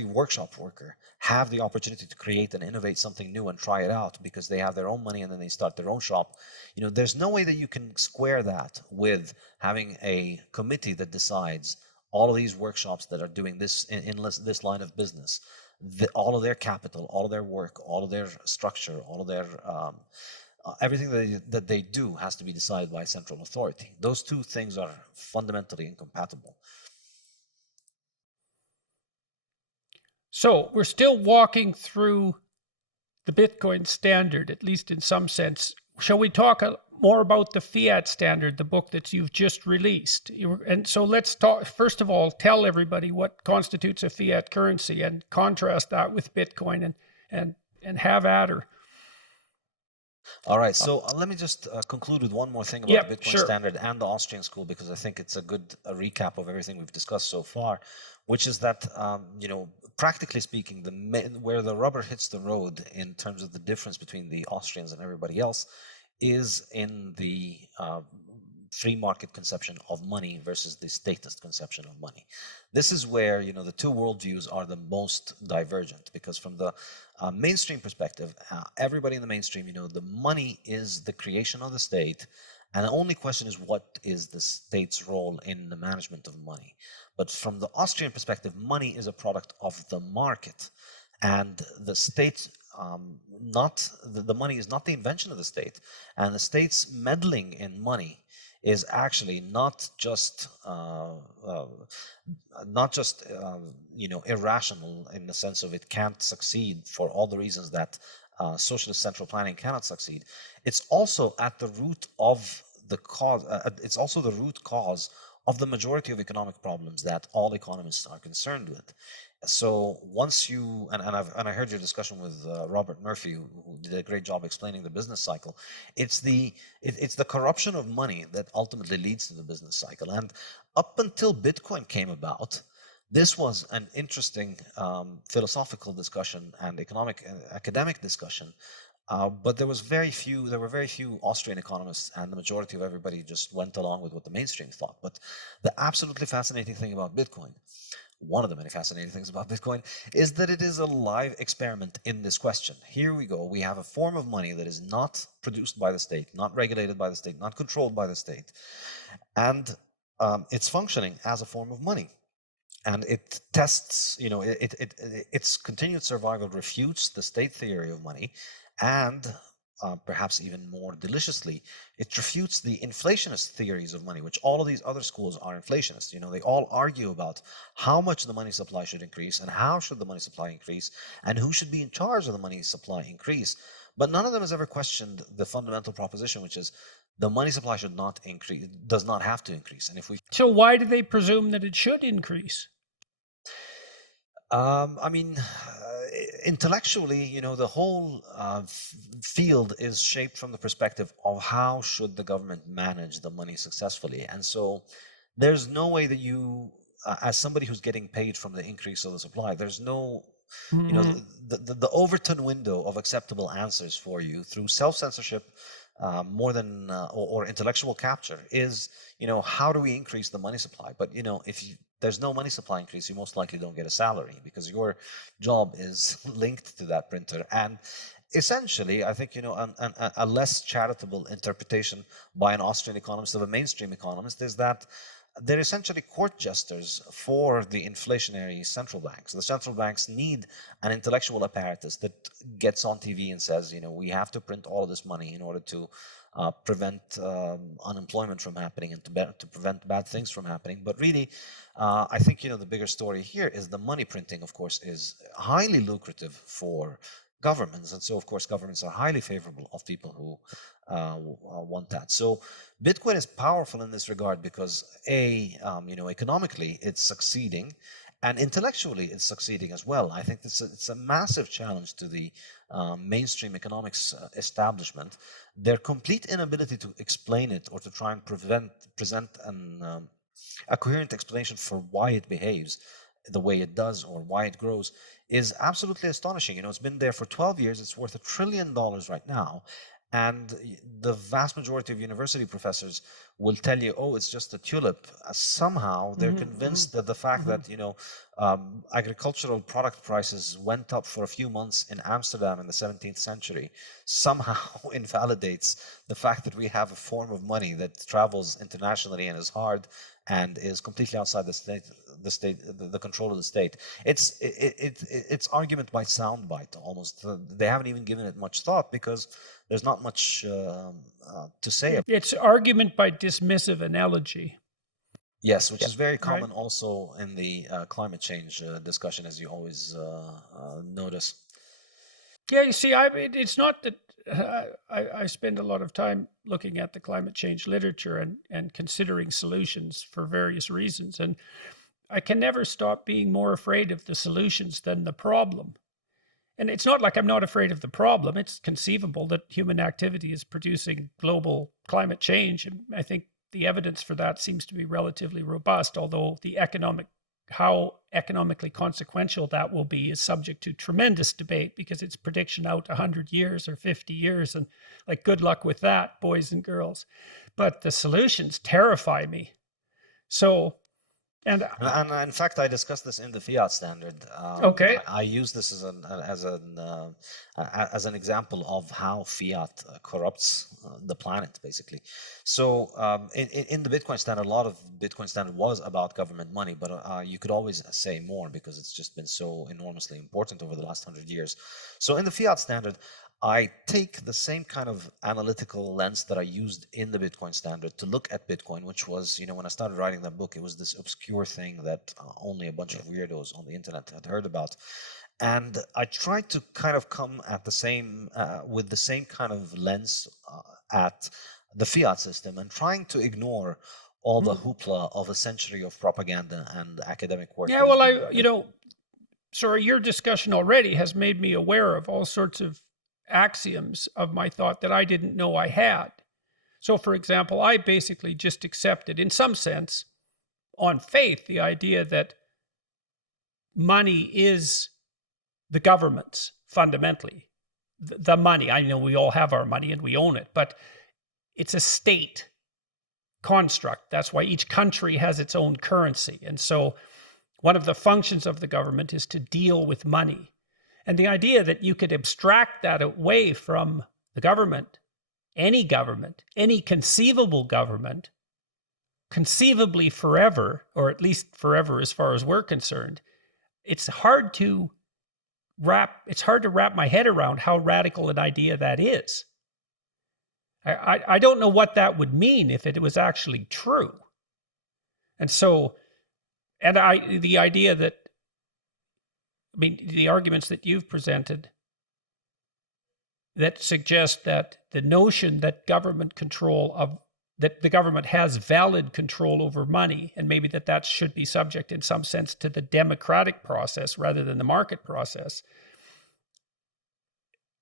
workshop worker have the opportunity to create and innovate something new and try it out because they have their own money and then they start their own shop. There's no way that you can square that with having a committee that decides all of these workshops that are doing this in this line of business, all of their capital, all of their work, all of their structure, all of their everything that they do has to be decided by a central authority. Those two things are fundamentally incompatible. So we're still walking through the Bitcoin standard, at least in some sense. Shall we talk more about the Fiat Standard, the book that you've just released? And so let's talk, first of all, tell everybody what constitutes a fiat currency and contrast that with Bitcoin, and have at her. All right, so let me just conclude with one more thing about the Bitcoin Standard and the Austrian school, because I think it's a good recap of everything we've discussed so far, which is that, practically speaking, where the rubber hits the road in terms of the difference between the Austrians and everybody else is in the free market conception of money versus the statist conception of money. This is where the two worldviews are the most divergent, because from the mainstream perspective, everybody in the mainstream, the money is the creation of the state, and the only question is, what is the state's role in the management of money? But from the Austrian perspective, money is a product of the market, and the state, the money is not the invention of the state, and the state's meddling in money is actually not just irrational in the sense of it can't succeed for all the reasons that socialist central planning cannot succeed. It's also at the root of the cause. It's also the root cause of the majority of economic problems that all economists are concerned with. So once you, and I heard your discussion with Robert Murphy, who did a great job explaining the business cycle. It's the corruption of money that ultimately leads to the business cycle. And up until Bitcoin came about, this was an interesting philosophical discussion and academic discussion. But there were very few Austrian economists, and the majority of everybody just went along with what the mainstream thought. But the absolutely fascinating thing about Bitcoin one of the many fascinating things about Bitcoin is that it is a live experiment in this question. Here we go. We have a form of money that is not produced by the state, not regulated by the state, not controlled by the state. And it's functioning as a form of money. And it tests, its continued survival refutes the state theory of money, and perhaps even more deliciously, it refutes the inflationist theories of money, which all of these other schools are inflationists. They all argue about how much the money supply should increase and how should the money supply increase and who should be in charge of the money supply increase. But none of them has ever questioned the fundamental proposition, which is the money supply should not increase, does not have to increase. And if we So why do they presume that it should increase? Intellectually, the whole field is shaped from the perspective of how should the government manage the money successfully. And so there's no way that you, as somebody who's getting paid from the increase of the supply, there's no, the Overton window of acceptable answers for you through self-censorship, more than or intellectual capture is, how do we increase the money supply? But if there's no money supply increase, you most likely don't get a salary because your job is linked to that printer. And essentially, I think a less charitable interpretation by an Austrian economist of a mainstream economist is that they're essentially court jesters for the inflationary central banks. The central banks need an intellectual apparatus that gets on TV and says, we have to print all of this money in order to prevent unemployment from happening and to prevent bad things from happening. But really, I think, the bigger story here is the money printing, of course, is highly lucrative for governments. And so, of course, governments are highly favorable of people who want that. So Bitcoin is powerful in this regard because economically it's succeeding, and intellectually it's succeeding as well. I think it's a massive challenge to the mainstream economics establishment. Their complete inability to explain it or to try and present a coherent explanation for why it behaves the way it does or why it grows is absolutely astonishing. It's been there for 12 years. It's worth $1 trillion right now. And the vast majority of university professors will tell you, oh, it's just a tulip. Somehow they're convinced that the fact that, agricultural product prices went up for a few months in Amsterdam in the 17th century somehow invalidates the fact that we have a form of money that travels internationally and is hard and is completely outside the control of the state. It's argument by soundbite almost. They haven't even given it much thought because there's not much to say. It's argument by dismissive analogy. Yes, which is very common also in the climate change discussion, as you always notice. Yeah, you see, it's not that I spend a lot of time looking at the climate change literature and considering solutions for various reasons. And I can never stop being more afraid of the solutions than the problem. And it's not like I'm not afraid of the problem. It's conceivable that human activity is producing global climate change. And I think the evidence for that seems to be relatively robust, although how economically consequential that will be is subject to tremendous debate because it's prediction out 100 years or 50 years. And good luck with that, boys and girls. But the solutions terrify me. So, and in fact, I discussed this in the Fiat Standard. Okay. I use this as an example of how fiat corrupts the planet, basically. So in the Bitcoin Standard, a lot of Bitcoin Standard was about government money, but you could always say more because it's just been so enormously important over the last 100 years. So in the Fiat Standard, I take the same kind of analytical lens that I used in the Bitcoin Standard to look at Bitcoin, which was, when I started writing that book, it was this obscure thing that only a bunch of weirdos on the internet had heard about. And I tried to kind of come at the same, with the same kind of lens at the fiat system and trying to ignore all the hoopla of a century of propaganda and academic work. Yeah, well, sorry, your discussion already has made me aware of all sorts of axioms of my thought that I didn't know I had. So, for example, I basically just accepted, in some sense, on faith, the idea that money is the government's, fundamentally. The money, I know we all have our money and we own it, but it's a state construct. That's why each country has its own currency. And so one of the functions of the government is to deal with money. And the idea that you could abstract that away from the government, any conceivable government, conceivably forever, or at least forever as far as we're concerned, it's hard to wrap my head around how radical an idea that is. I don't know what that would mean if it was actually true. And so, the idea that, the arguments that you've presented that suggest that the notion that that the government has valid control over money, and maybe that should be subject in some sense to the democratic process rather than the market process.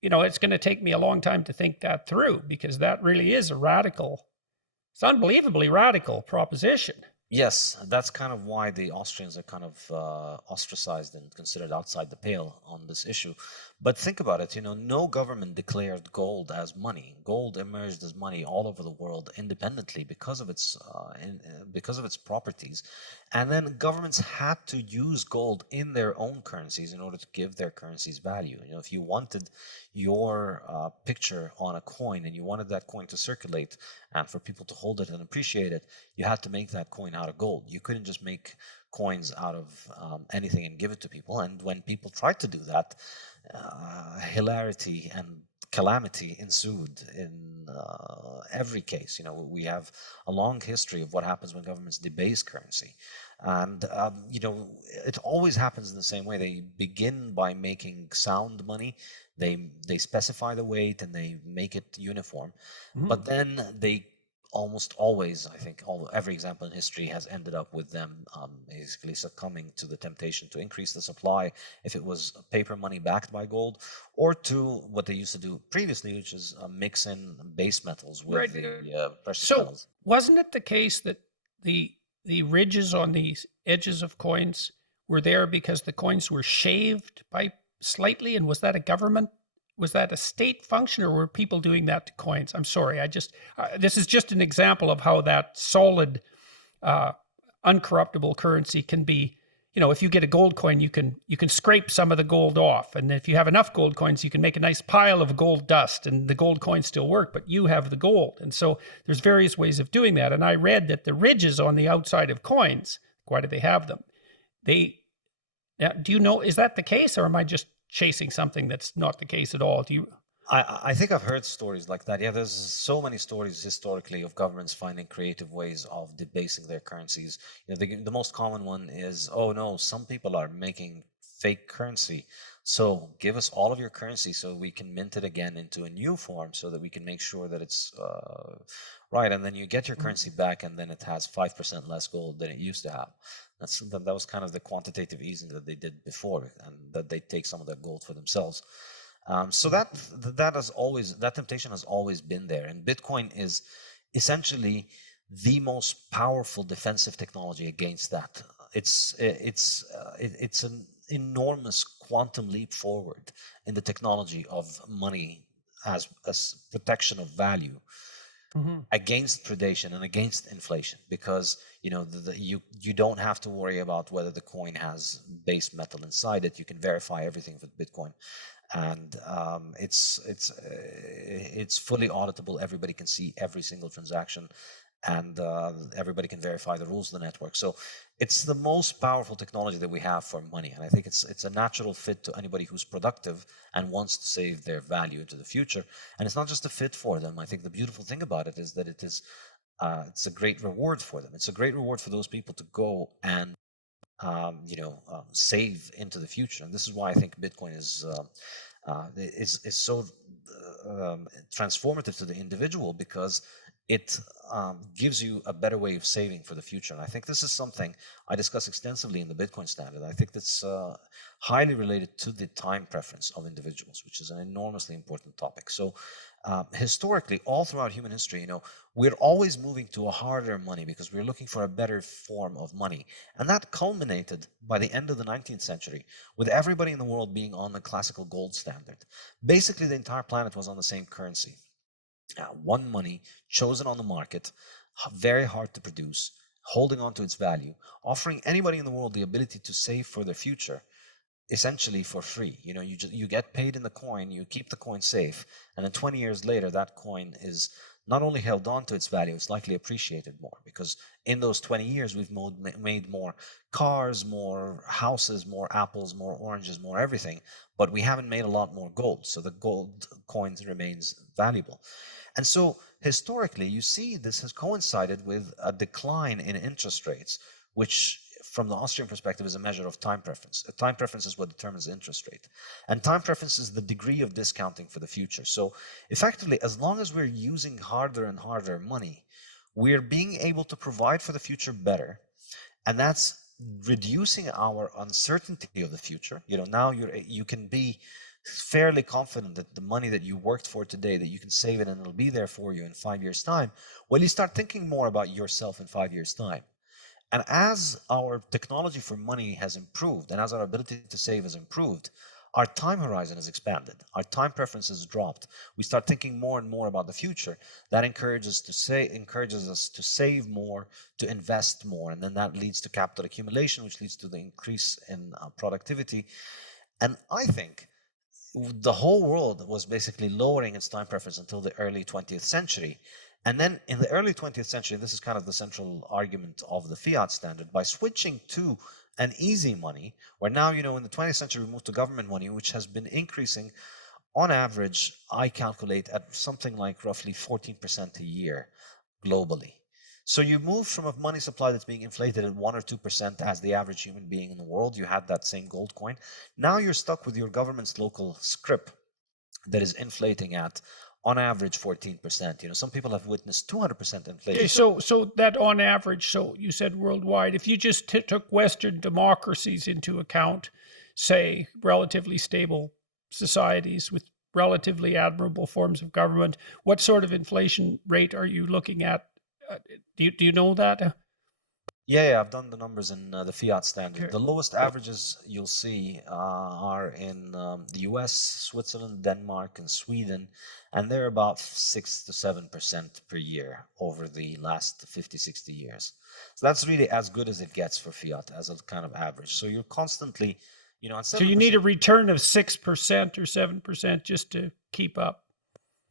It's going to take me a long time to think that through, because that really is it's unbelievably radical proposition. Yes, that's kind of why the Austrians are kind of ostracized and considered outside the pale on this issue. But think about it, no government declared gold as money. Gold emerged as money all over the world independently because of its properties. And then governments had to use gold in their own currencies in order to give their currencies value. If you wanted your picture on a coin and you wanted that coin to circulate and for people to hold it and appreciate it, you had to make that coin out of gold. You couldn't just make coins out of anything and give it to people. And when people tried to do that, hilarity and calamity ensued in every case. We have a long history of what happens when governments debase currency. And, it always happens in the same way. They begin by making sound money. They specify the weight and they make it uniform. Mhm. But then they almost always, I think, every example in history has ended up with them basically succumbing to the temptation to increase the supply, if it was paper money backed by gold, or to what they used to do previously, which is mix in base metals with Right. the precious So metals. wasn't it the case that the ridges on the edges of coins were there because the coins were shaved by slightly? And was that a state function, or were people doing that to coins? I'm sorry, this is just an example of how that solid, uncorruptible currency can be. If you get a gold coin, you can scrape some of the gold off, and if you have enough gold coins, you can make a nice pile of gold dust, and the gold coins still work, but you have the gold. And so there's various ways of doing that. And I read that the ridges on the outside of coins, why do they have them? Do you know, is that the case, or am I just chasing something that's not the case at all? I think I've heard stories like that. Yeah, there's so many stories historically of governments finding creative ways of debasing their currencies. The most common one is, oh no, some people are making fake currency. So give us all of your currency so we can mint it again into a new form so that we can make sure that it's right. And then you get your currency back and then it has 5% less gold than it used to have. That was kind of the quantitative easing that they did before, and that they take some of that gold for themselves. So that temptation has always been there, and Bitcoin is essentially the most powerful defensive technology against that. It's an enormous quantum leap forward in the technology of money as protection of value. Mm-hmm. Against predation and against inflation, because you don't have to worry about whether the coin has base metal inside it. You can verify everything with Bitcoin, and it's fully auditable. Everybody can see every single transaction, and everybody can verify the rules of the network. So it's the most powerful technology that we have for money, and I think it's a natural fit to anybody who's productive and wants to save their value into the future. And it's not just a fit for them. I think the beautiful thing about it is that it's a great reward for them. It's a great reward for those people to go and save into the future. And this is why I think Bitcoin is so transformative to the individual, because it gives you a better way of saving for the future. And I think this is something I discuss extensively in the Bitcoin Standard. I think that's highly related to the time preference of individuals, which is an enormously important topic. So historically, all throughout human history, we're always moving to a harder money because we're looking for a better form of money. And that culminated by the end of the 19th century with everybody in the world being on the classical gold standard. Basically, the entire planet was on the same currency. One money chosen on the market, very hard to produce, holding on to its value, offering anybody in the world the ability to save for their future, essentially for free. You get paid in the coin, you keep the coin safe, and then 20 years later, that coin is not only held on to its value, it's likely appreciated more, because in those 20 years, we've made more cars, more houses, more apples, more oranges, more everything, but we haven't made a lot more gold. So the gold coins remains valuable. And so historically, you see this has coincided with a decline in interest rates, which from the Austrian perspective is a measure of time preference. Time preference is what determines interest rate. And time preference is the degree of discounting for the future. So effectively, as long as we're using harder and harder money, we're being able to provide for the future better. And that's reducing our uncertainty of the future. Now you can be fairly confident that the money that you worked for today, that you can save it and it'll be there for you in 5 years' time. Well, you start thinking more about yourself in 5 years' time. And as our technology for money has improved, and as our ability to save has improved, our time horizon has expanded. Our time preference has dropped. We start thinking more and more about the future. That encourages us to save more, to invest more, and then that leads to capital accumulation, which leads to the increase in productivity. And I think the whole world was basically lowering its time preference until the early 20th century. And then in the early 20th century, this is kind of the central argument of the Fiat Standard, by switching to an easy money, where now, in the 20th century, we moved to government money, which has been increasing on average, I calculate, at something like roughly 14% a year globally. So you move from a money supply that's being inflated at 1 or 2% as the average human being in the world. You had that same gold coin. Now you're stuck with your government's local scrip that is inflating at, on average, 14%. Some people have witnessed 200% inflation. Okay, so that on average, so you said worldwide, if you just took Western democracies into account, say relatively stable societies with relatively admirable forms of government, what sort of inflation rate are you looking at? Do you know that? Yeah, I've done the numbers in the Fiat Standard. Okay. The lowest averages you'll see are in the US, Switzerland, Denmark, and Sweden, and they're about 6 to 7% per year over the last 50, 60 years. So that's really as good as it gets for Fiat as a kind of average. So you're constantly, So you need a return of 6% or 7% just to keep up.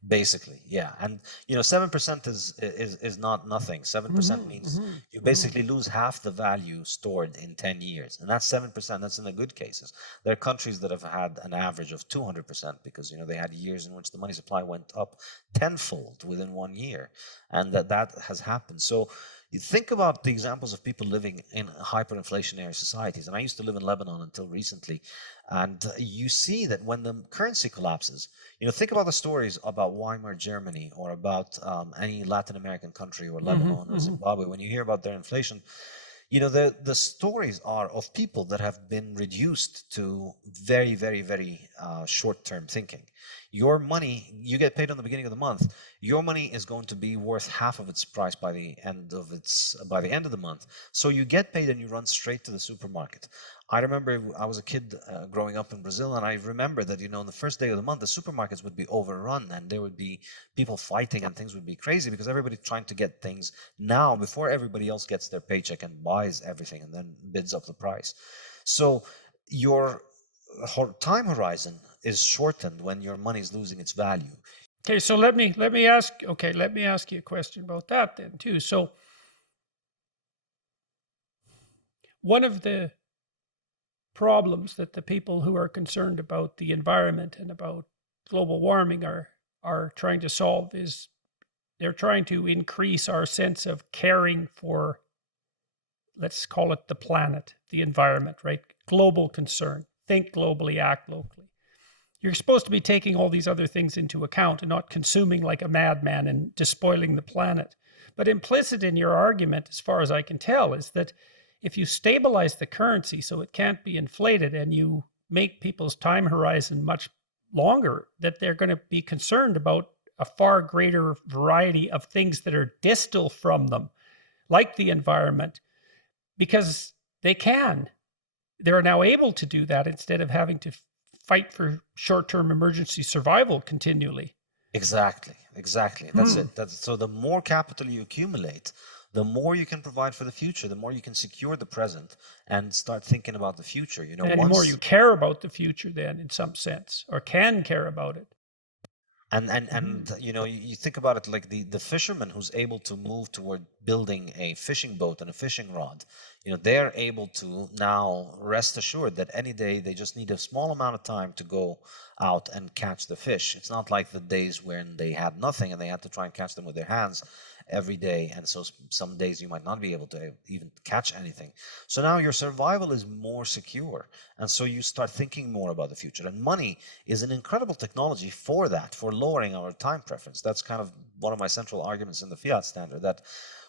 Basically, yeah. And 7% is not nothing. 7% means you basically lose half the value stored in 10 years. And that's 7%. That's in the good cases. There are countries that have had an average of 200% because they had years in which the money supply went up tenfold within 1 year. And that has happened. So you think about the examples of people living in hyperinflationary societies. And I used to live in Lebanon until recently. And you see that when the currency collapses, think about the stories about Weimar Germany or about any Latin American country or Lebanon or Zimbabwe. When you hear about their inflation, the stories are of people that have been reduced to very, very, very short-term thinking. Your money, you get paid on the beginning of the month. Your money is going to be worth half of its price by the end of the month. So you get paid and you run straight to the supermarket. I remember I was a kid growing up in Brazil, and I remember that, on the first day of the month, the supermarkets would be overrun and there would be people fighting and things would be crazy because everybody's trying to get things now before everybody else gets their paycheck and buys everything and then bids up the price. So your time horizon is shortened when your money is losing its value. Okay, so let me ask you a question about that then too. So one of the problems that the people who are concerned about the environment and about global warming are trying to solve is they're trying to increase our sense of caring for, let's call it the planet, the environment, right? Global concern. Think globally, act locally. You're supposed to be taking all these other things into account and not consuming like a madman and despoiling the planet. But implicit in your argument, as far as I can tell, is that if you stabilize the currency so it can't be inflated and you make people's time horizon much longer, that they're going to be concerned about a far greater variety of things that are distal from them, like the environment, because they're now able to do that instead of having to fight for short-term emergency survival continually. Exactly. That's it. So the more capital you accumulate, the more you can provide for the future, the more you can secure the present and start thinking about the future. You know, And the more you care about the future, then, in some sense, or can care about it. and you know, you think about it like the fisherman who's able to move toward building a fishing boat and a fishing rod. You know, they're able to now rest assured that any day they just need a small amount of time to go out and catch the fish. It's not like the days when they had nothing and they had to try and catch them with their hands every day, and so some days you might not be able to even catch anything. So now your survival is more secure, and so you start thinking more about the future. And money is an incredible technology for that, for lowering our time preference. That's kind of one of my central arguments in the Fiat Standard, that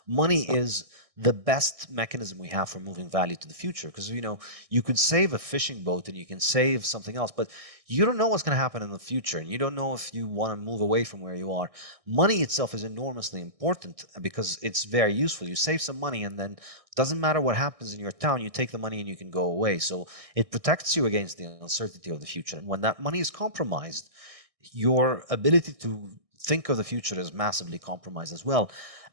money is the best mechanism we have for moving value to the future. Because, you know, you could save a fishing boat and you can save something else, but you don't know what's going to happen in the future, and you don't know if you want to move away from where you are. Money itself is enormously important because it's very useful. You save some money, and then doesn't matter what happens in your town, you take the money and you can go away. So it protects you against the uncertainty of the future. And when that money is compromised, your ability to think of the future is massively compromised as well.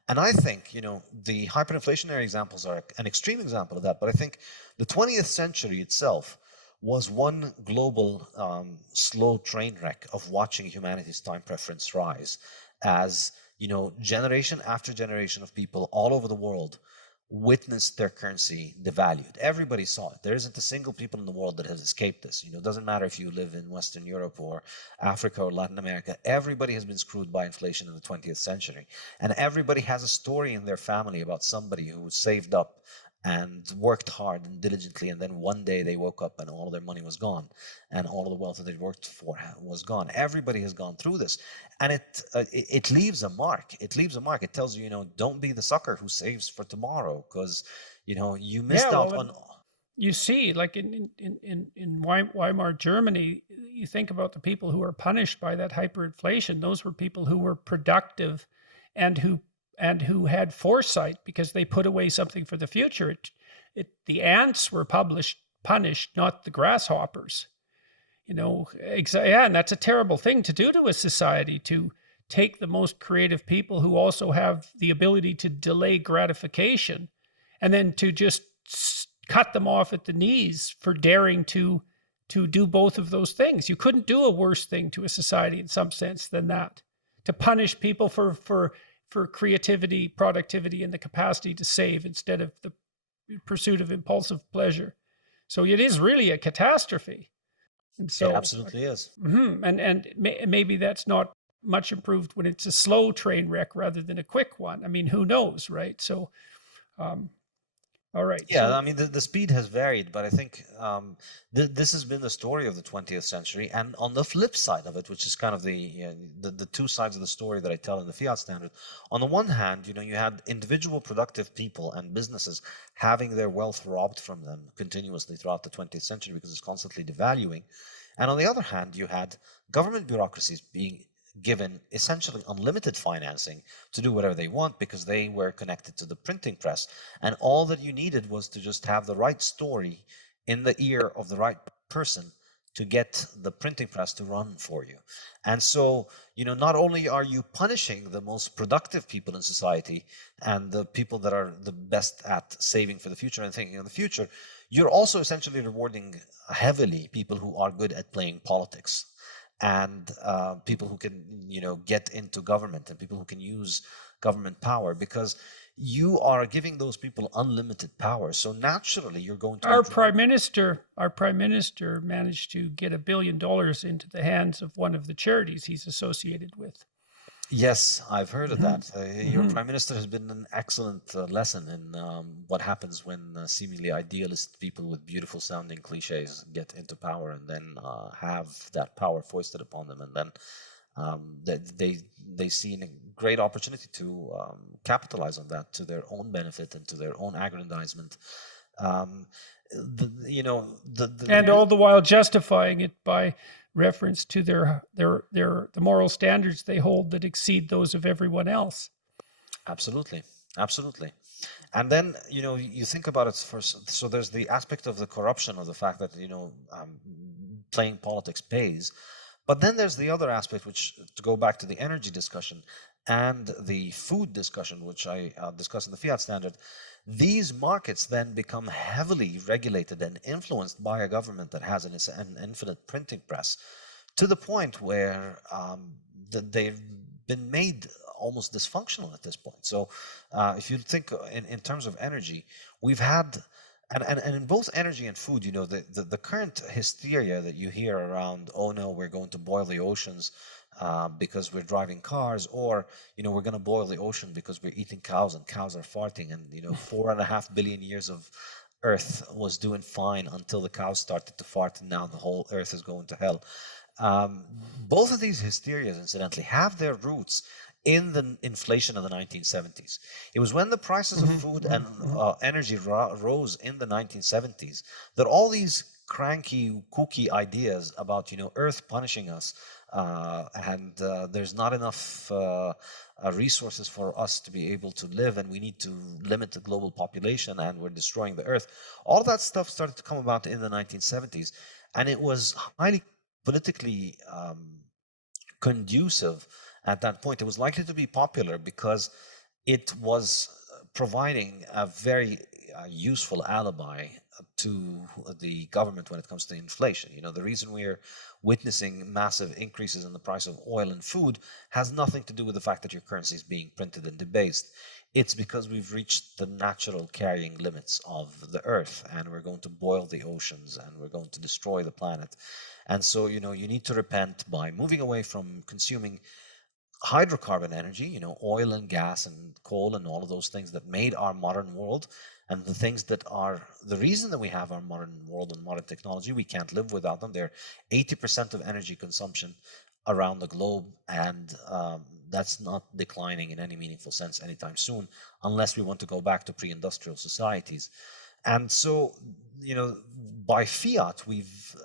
And I think, you know, the hyperinflationary examples are an extreme example of that. But I think the 20th century itself was one global slow train wreck of watching humanity's time preference rise as, you know, generation after generation of people all over the world witnessed their currency devalued. Everybody saw it. There isn't a single people in the world that has escaped this. You know, it doesn't matter if you live in Western Europe or Africa or Latin America. Everybody has been screwed by inflation in the 20th century. And everybody has a story in their family about somebody who saved up and worked hard and diligently, and then one day they woke up and all of their money was gone, and all of the wealth that they worked for was gone. Everybody has gone through this, and it leaves a mark. It leaves a mark. It tells you, you know, don't be the sucker who saves for tomorrow, because, you know, you missed out on. You see, like in Weimar Germany, you think about the people who were punished by that hyperinflation. Those were people who were productive and who had foresight because they put away something for the future. The ants were punished, not the grasshoppers. You know, yeah, and that's a terrible thing to do to a society, to take the most creative people who also have the ability to delay gratification, and then to just cut them off at the knees for daring to do both of those things. You couldn't do a worse thing to a society in some sense than that. To punish people for creativity, productivity, and the capacity to save instead of the pursuit of impulsive pleasure. So it is really a catastrophe. And so it absolutely is. And maybe that's not much improved when it's a slow train wreck rather than a quick one. I mean, who knows, right? So, all right. Yeah, so, I mean, the speed has varied, but I think this has been the story of the 20th century. And on the flip side of it, which is kind of the two sides of the story that I tell in the Fiat Standard, on the one hand, you know, you had individual productive people and businesses having their wealth robbed from them continuously throughout the 20th century because it's constantly devaluing. And on the other hand, you had government bureaucracies being given essentially unlimited financing to do whatever they want because they were connected to the printing press. And all that you needed was to just have the right story in the ear of the right person to get the printing press to run for you. And so, you know, not only are you punishing the most productive people in society and the people that are the best at saving for the future and thinking of the future, you're also essentially rewarding heavily people who are good at playing politics, and people who can, you know, get into government, and people who can use government power, because you are giving those people unlimited power. So naturally, you're going to. Our prime minister managed to get $1 billion into the hands of one of the charities he's associated with. Yes, I've heard of that. Your prime minister has been an excellent lesson in what happens when seemingly idealist people with beautiful sounding cliches get into power and then have that power foisted upon them, and then they see a great opportunity to capitalize on that to their own benefit and to their own aggrandizement. And all the while justifying it by reference to the moral standards they hold that exceed those of everyone else. Absolutely. And then, you know, you think about it first. So there's the aspect of the corruption, of the fact that, you know, playing politics pays. But then there's the other aspect, which, to go back to the energy discussion, and the food discussion, which I discussed in the Fiat Standard, these markets then become heavily regulated and influenced by a government that has an infinite printing press, to the point where they've been made almost dysfunctional at this point. So if you think in terms of energy, we've had, and in both energy and food, the current hysteria that you hear around, oh no, we're going to boil the oceans because we're driving cars, or we're going to boil the ocean because we're eating cows and cows are farting, and 4.5 billion years of Earth was doing fine until the cows started to fart, and now the whole Earth is going to hell. Both of these hysterias, incidentally, have their roots in the inflation of the 1970s. It was when the prices of food and energy rose in the 1970s that all these cranky, kooky ideas about Earth punishing us, and there's not enough resources for us to be able to live, and we need to limit the global population, and we're destroying the Earth. All that stuff started to come about in the 1970s, and it was highly politically conducive at that point. It was likely to be popular because it was providing a very useful alibi to the government when it comes to inflation. The reason we're witnessing massive increases in the price of oil and food has nothing to do with the fact that your currency is being printed and debased. It's because we've reached the natural carrying limits of the Earth, and we're going to boil the oceans, and we're going to destroy the planet. And so, you need to repent by moving away from consuming hydrocarbon energy, oil and gas and coal and all of those things that made our modern world, and the things that are the reason that we have our modern world and modern technology. We can't live without them. They're 80% of energy consumption around the globe, and that's not declining in any meaningful sense anytime soon, unless we want to go back to pre-industrial societies. And so, by fiat, we've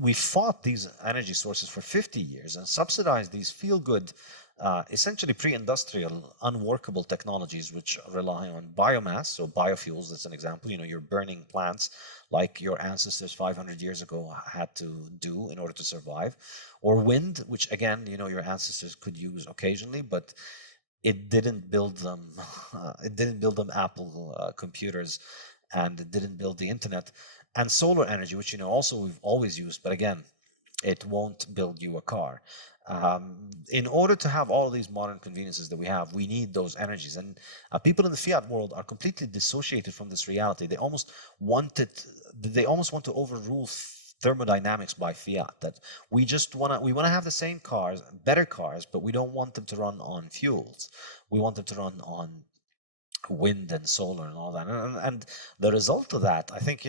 we fought these energy sources for 50 years and subsidized these feel-good, essentially pre-industrial, unworkable technologies which rely on biomass. So biofuels, that's an example. You're burning plants like your ancestors 500 years ago had to do in order to survive. Or wind, which again, your ancestors could use occasionally, but it didn't build them. It didn't build them Apple computers, and it didn't build the internet. And solar energy, which also we've always used, but again, it won't build you a car. In order to have all of these modern conveniences that we have, we need those energies. And people in the fiat world are completely dissociated from this reality. They almost want to overrule thermodynamics by fiat, that we want to have the same cars, better cars, but we don't want them to run on fuels. We want them to run on wind and solar and all that. And the result of that, I think,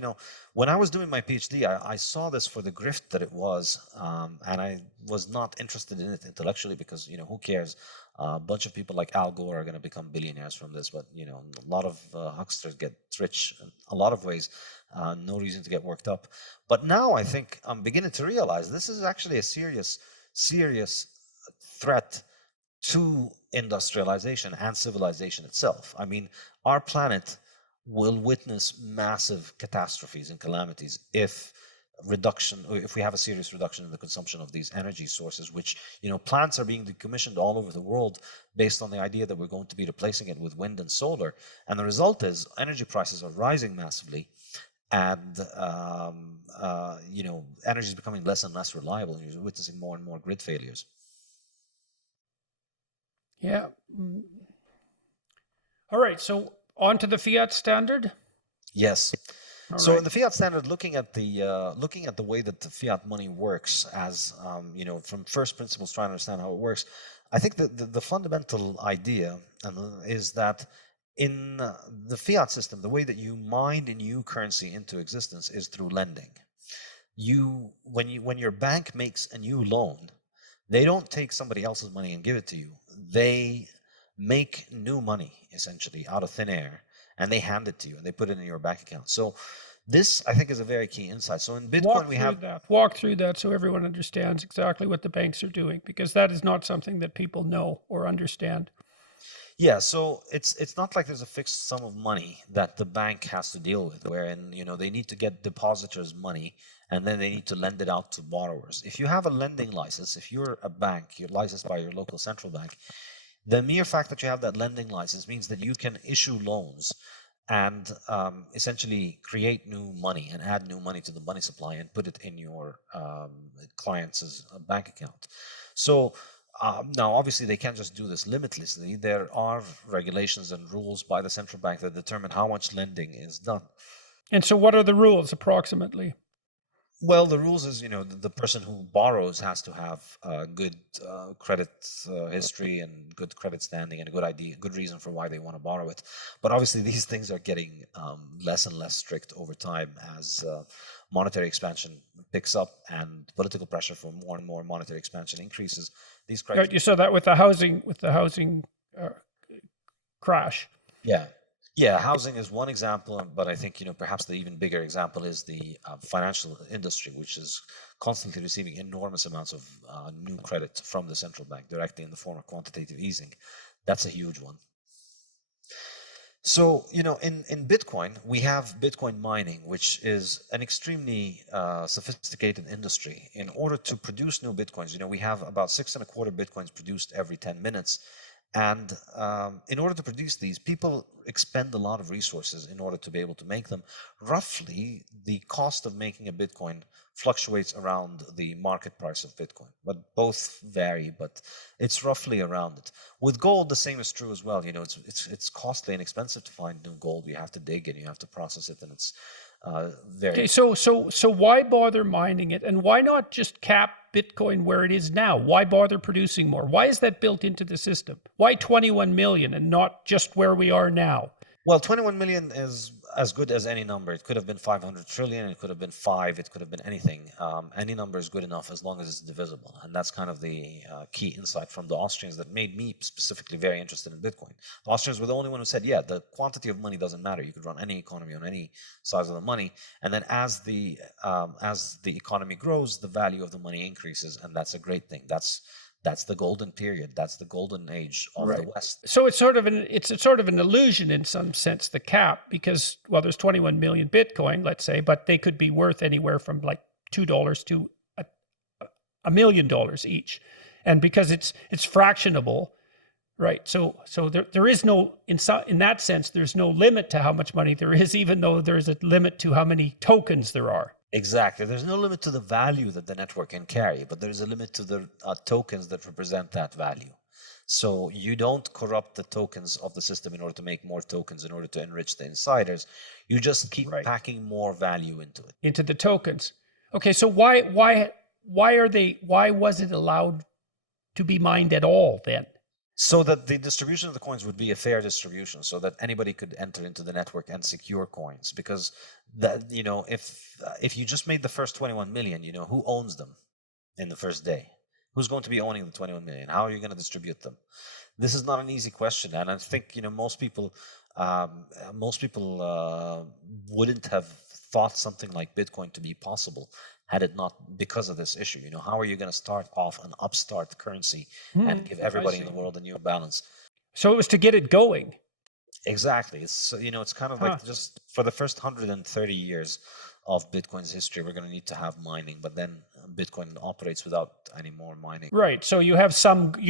when I was doing my PhD, I saw this for the grift that it was, and I was not interested in it intellectually because, who cares? A bunch of people like Al Gore are going to become billionaires from this, but, a lot of hucksters get rich in a lot of ways. No reason to get worked up. But now I think I'm beginning to realize this is actually a serious threat to industrialization and civilization itself. I mean, our planet will witness massive catastrophes and calamities if we have a serious reduction in the consumption of these energy sources, which, plants are being decommissioned all over the world based on the idea that we're going to be replacing it with wind and solar. And the result is energy prices are rising massively, and energy is becoming less and less reliable, and you're witnessing more and more grid failures. Yeah. All right. So on to the Fiat Standard. Yes. All So right. in the Fiat Standard, looking at the way that the fiat money works, as from first principles, trying to understand how it works, I think that the fundamental idea is that in the fiat system, the way that you mine a new currency into existence is through lending. When your bank makes a new loan, they don't take somebody else's money and give it to you. They make new money, essentially, out of thin air, and they hand it to you, and they put it in your bank account. So this, I think, is a very key insight. So in Bitcoin, Walk through that so everyone understands exactly what the banks are doing, because that is not something that people know or understand. Yeah, so it's not like there's a fixed sum of money that the bank has to deal with, wherein they need to get depositors' money and then they need to lend it out to borrowers. If you have a lending license, if you're a bank, you're licensed by your local central bank, the mere fact that you have that lending license means that you can issue loans and essentially create new money and add new money to the money supply and put it in your client's bank account. So now, obviously, they can't just do this limitlessly. There are regulations and rules by the central bank that determine how much lending is done. And so what are the rules approximately? Well, the rules is, the person who borrows has to have good credit history and good credit standing and a good reason for why they want to borrow it. But obviously, these things are getting less and less strict over time as monetary expansion picks up and political pressure for more and more monetary expansion increases. These criteria. Right, you saw that with the housing crash. Yeah, housing is one example, but I think perhaps the even bigger example is the financial industry, which is constantly receiving enormous amounts of new credit from the central bank directly in the form of quantitative easing. That's a huge one. So in Bitcoin, we have Bitcoin mining, which is an extremely sophisticated industry. In order to produce new Bitcoins, we have about 6.25 Bitcoins produced every 10 minutes. And in order to produce these, people expend a lot of resources in order to be able to make them. Roughly, the cost of making a Bitcoin fluctuates around the market price of Bitcoin, but both vary, but it's roughly around it. With gold, the same is true as well. It's costly and expensive to find new gold. You have to dig and you have to process it, and it's very... Okay, so why bother mining it, and why not just cap Bitcoin where it is now? Why bother producing more? Why is that built into the system? Why 21 million and not just where we are now? Well, 21 million is as good as any number. It could have been 500 trillion, it could have been 5, it could have been anything. Any number is good enough as long as it's divisible. And that's kind of the key insight from the Austrians that made me specifically very interested in Bitcoin. The Austrians were the only one who said, yeah, the quantity of money doesn't matter. You could run any economy on any size of the money. And then as the economy grows, the value of the money increases. And that's a great thing. That's the golden period. That's the golden age of the West. So it's sort of an illusion in some sense, the cap, because, well, there's 21 million Bitcoin, let's say, but they could be worth anywhere from like $2 to $1 million each. And because it's fractionable, right? So there is no, in that sense, there's no limit to how much money there is, even though there's a limit to how many tokens there are. Exactly. There's no limit to the value that the network can carry, but there's a limit to the tokens that represent that value. So you don't corrupt the tokens of the system in order to make more tokens, in order to enrich the insiders. You just keep packing more value into it. Into the tokens. Okay, so why was it allowed to be mined at all then? So that the distribution of the coins would be a fair distribution, so that anybody could enter into the network and secure coins. Because if you just made the first 21 million, who owns them in the first day? Who's going to be owning the 21 million? How are you going to distribute them? This is not an easy question, and I think most people wouldn't have thought something like Bitcoin to be possible had it not because of this issue. How are you going to start off an upstart currency and give everybody in the world a new balance? So it was to get it going. Exactly. It's it's kind of like just for the first 130 years of Bitcoin's history, we're going to need to have mining, but then Bitcoin operates without any more mining. Right. So you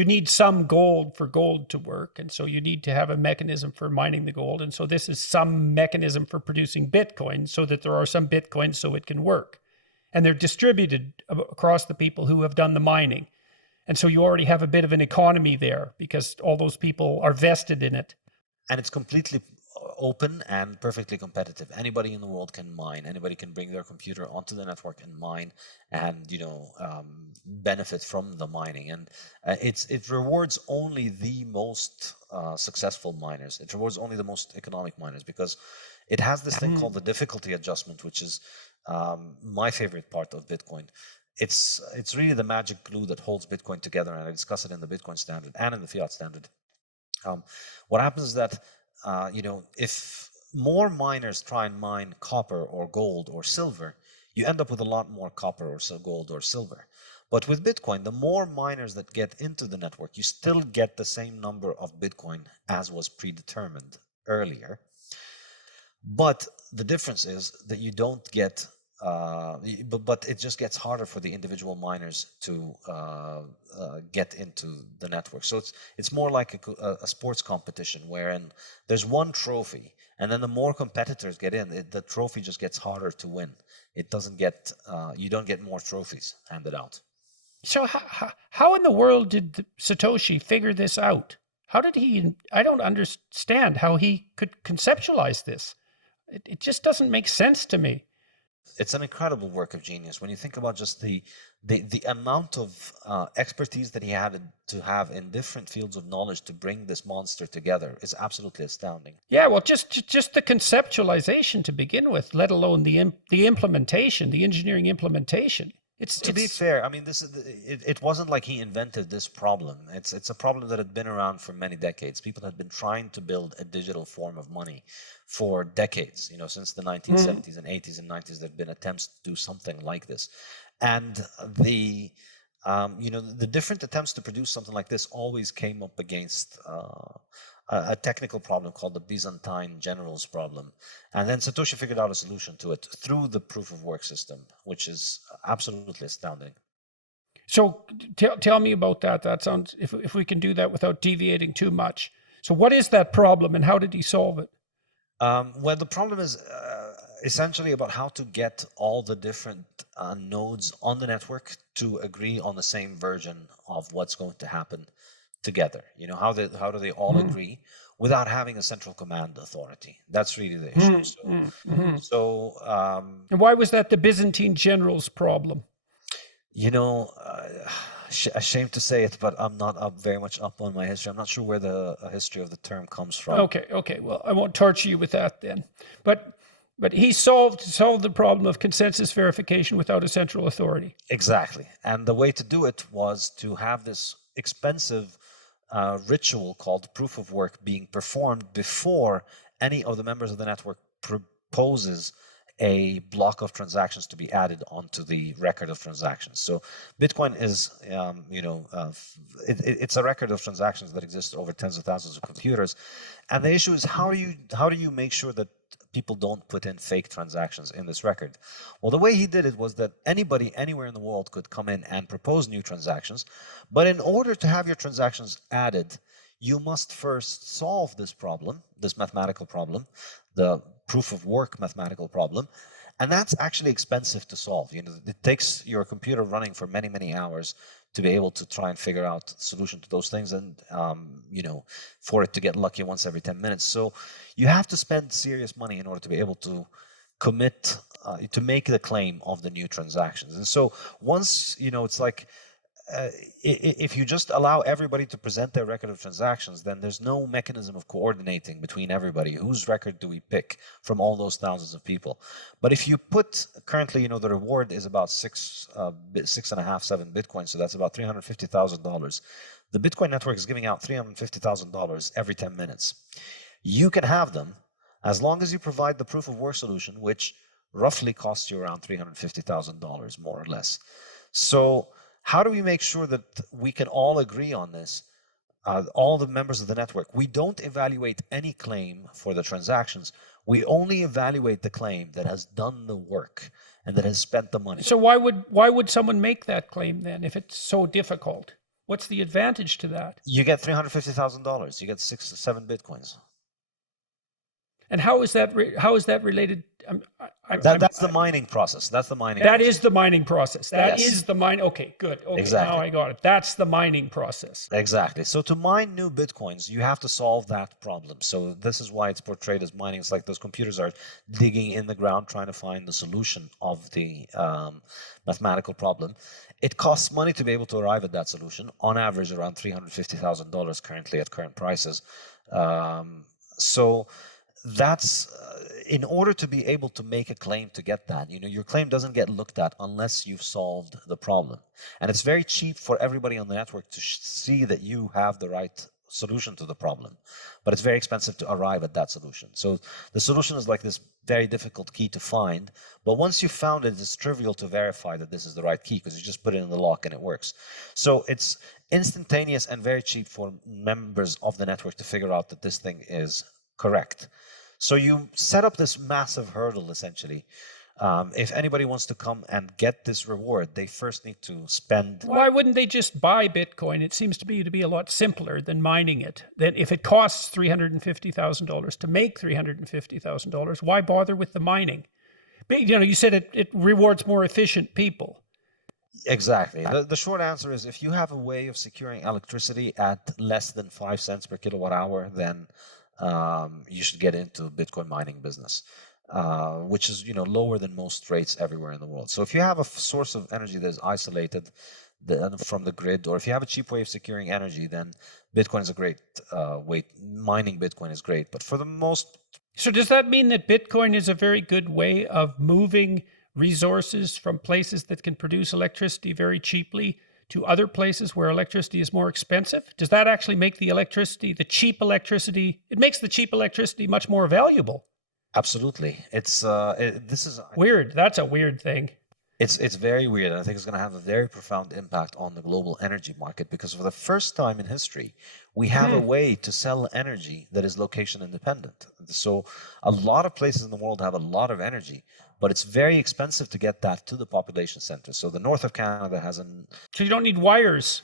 need some gold for gold to work, and so you need to have a mechanism for mining the gold, and so this is some mechanism for producing Bitcoin, so that there are some Bitcoins so it can work. And they're distributed across the people who have done the mining. And so you already have a bit of an economy there because all those people are vested in it. And it's completely open and perfectly competitive. Anybody in the world can mine. Anybody can bring their computer onto the network and mine and, benefit from the mining. And it rewards only the most successful miners. It rewards only the most economic miners because it has this thing called the difficulty adjustment, which is my favorite part of Bitcoin. It's really the magic glue that holds Bitcoin together, and I discuss it in the Bitcoin Standard and in the Fiat Standard. What happens is that if more miners try and mine copper or gold or silver, you end up with a lot more copper or gold or silver. But with Bitcoin, the more miners that get into the network, you still get the same number of Bitcoin as was predetermined earlier. But the difference is that you don't get but it just gets harder for the individual miners to get into the network. So it's more like a sports competition wherein there's one trophy, and then the more competitors get in, the trophy just gets harder to win. It doesn't get you don't get more trophies handed out. So how in the world did Satoshi figure this out? How did he? I don't understand how he could conceptualize this. It just doesn't make sense to me. It's an incredible work of genius when you think about just the amount of expertise that he had to have in different fields of knowledge to bring this monster together is absolutely astounding. Yeah, well, just the conceptualization to begin with, let alone the implementation, the engineering implementation. To be fair, I mean, it wasn't like he invented this problem. It's a problem that had been around for many decades. People had been trying to build a digital form of money for decades. You know, since the 1970s and 80s and 90s, there have been attempts to do something like this. And the different attempts to produce something like this always came up against a technical problem called the Byzantine generals problem. And then Satoshi figured out a solution to it through the proof of work system, which is absolutely astounding. So tell me about that. That sounds, if we can do that without deviating too much. So what is that problem and how did he solve it? Well, the problem is essentially about how to get all the different nodes on the network to agree on the same version of what's going to happen together. You know, how do they all agree without having a central command authority? That's really the issue. And why was that the Byzantine generals' problem? You know, ashamed to say it, but I'm not very much up on my history. I'm not sure where the history of the term comes from. Okay. Well, I won't torture you with that then. But he solved the problem of consensus verification without a central authority. Exactly. And the way to do it was to have this expensive ritual called proof of work being performed before any of the members of the network proposes a block of transactions to be added onto the record of transactions. So Bitcoin is, it's a record of transactions that exists over tens of thousands of computers. And the issue is how do you make sure that people don't put in fake transactions in this record? Well, the way he did it was that anybody anywhere in the world could come in and propose new transactions. But in order to have your transactions added, you must first solve this problem, this mathematical problem, the proof of work mathematical problem. And that's actually expensive to solve. You know, it takes your computer running for many, many hours to be able to try and figure out a solution to those things, and for it to get lucky once every 10 minutes. So you have to spend serious money in order to be able to commit to make the claim of the new transactions. And so once, it's like if you just allow everybody to present their record of transactions, then there's no mechanism of coordinating between everybody. Whose record do we pick from all those thousands of people? But if you put, currently, the reward is about 6.5, 7 Bitcoin, so that's about $350,000. The Bitcoin network is giving out $350,000 every 10 minutes. You can have them as long as you provide the proof of work solution, which roughly costs you around $350,000, more or less. So how do we make sure that we can all agree on this, all the members of the network? We don't evaluate any claim for the transactions. We only evaluate the claim that has done the work and that has spent the money. So why would someone make that claim then if it's so difficult? What's the advantage to that? You get $350,000. You get 6 to 7 Bitcoins. And how is that related? That's the mining process. That's the mining. That is the mining process. That is the mine. Okay, good. Okay, exactly. Now I got it. That's the mining process. Exactly. So to mine new Bitcoins, you have to solve that problem. So this is why it's portrayed as mining. It's like those computers are digging in the ground trying to find the solution of the mathematical problem. It costs money to be able to arrive at that solution. On average, around $350,000 currently at current prices. So that's in order to be able to make a claim to get that, your claim doesn't get looked at unless you've solved the problem. And it's very cheap for everybody on the network to see that you have the right solution to the problem, but it's very expensive to arrive at that solution. So the solution is like this very difficult key to find, but once you've found it, it's trivial to verify that this is the right key because you just put it in the lock and it works. So it's instantaneous and very cheap for members of the network to figure out that this thing is correct. So you set up this massive hurdle, essentially, If anybody wants to come and get this reward, they first need to spend. Why wouldn't they just buy Bitcoin? It seems to be a lot simpler than mining it. Then if it costs $350,000 to make $350,000, why bother with the mining? But, you said it rewards more efficient people. Exactly. The short answer is if you have a way of securing electricity at less than 5 cents per kilowatt hour, then you should get into Bitcoin mining business, which is lower than most rates everywhere in the world. So if you have a source of energy that is isolated from the grid, or if you have a cheap way of securing energy, then Bitcoin is a great way. Mining Bitcoin is great, but for the most. So does that mean that Bitcoin is a very good way of moving resources from places that can produce electricity very cheaply to other places where electricity is more expensive? Does that actually make the cheap electricity, it makes the cheap electricity much more valuable? Absolutely. This is weird. That's a weird thing. It's very weird. And I think it's going to have a very profound impact on the global energy market, because for the first time in history, we have a way to sell energy that is location independent. So a lot of places in the world have a lot of energy, but it's very expensive to get that to the population center. So the north of Canada has So you don't need wires.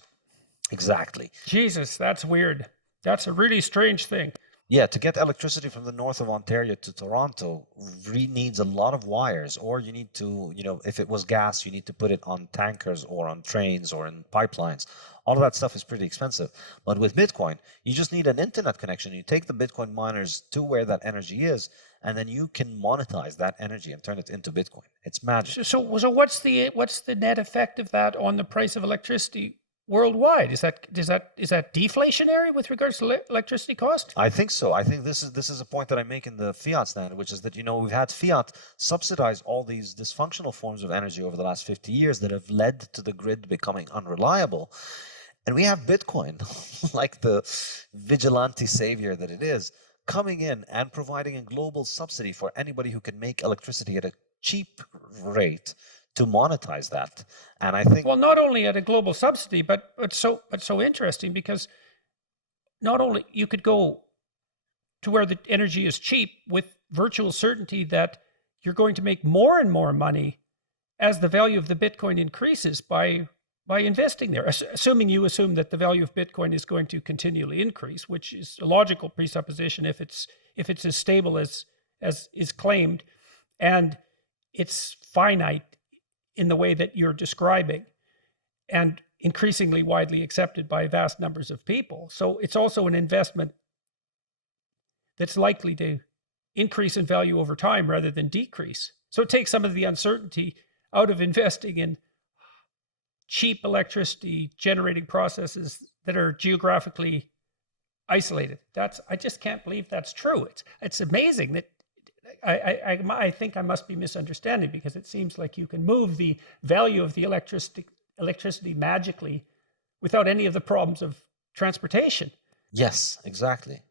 Exactly. Jesus, that's weird. That's a really strange thing. Yeah, to get electricity from the north of Ontario to Toronto needs a lot of wires, or you need to, if it was gas, you need to put it on tankers or on trains or in pipelines. All of that stuff is pretty expensive. But with Bitcoin, you just need an internet connection. You take the Bitcoin miners to where that energy is, and then you can monetize that energy and turn it into Bitcoin. It's magic. So what's the net effect of that on the price of electricity worldwide? Is that deflationary with regards to electricity cost? I think so. I think this is a point that I make in the Fiat Standard, which is that we've had Fiat subsidize all these dysfunctional forms of energy over the last 50 years that have led to the grid becoming unreliable. And we have Bitcoin, like the vigilante savior that it is, coming in and providing a global subsidy for anybody who can make electricity at a cheap rate to monetize that. And I think, well, not only at a global subsidy, but so interesting, because not only you could go to where the energy is cheap with virtual certainty that you're going to make more and more money as the value of the Bitcoin increases by investing there, assuming that the value of Bitcoin is going to continually increase, which is a logical presupposition if it's as stable as is claimed, and it's finite in the way that you're describing, and increasingly widely accepted by vast numbers of people. So it's also an investment that's likely to increase in value over time rather than decrease. So it takes some of the uncertainty out of investing in cheap electricity generating processes that are geographically isolated. I just can't believe that's true. It's amazing that I think I must be misunderstanding, because it seems like you can move the value of the electricity magically without any of the problems of transportation. Yes, exactly.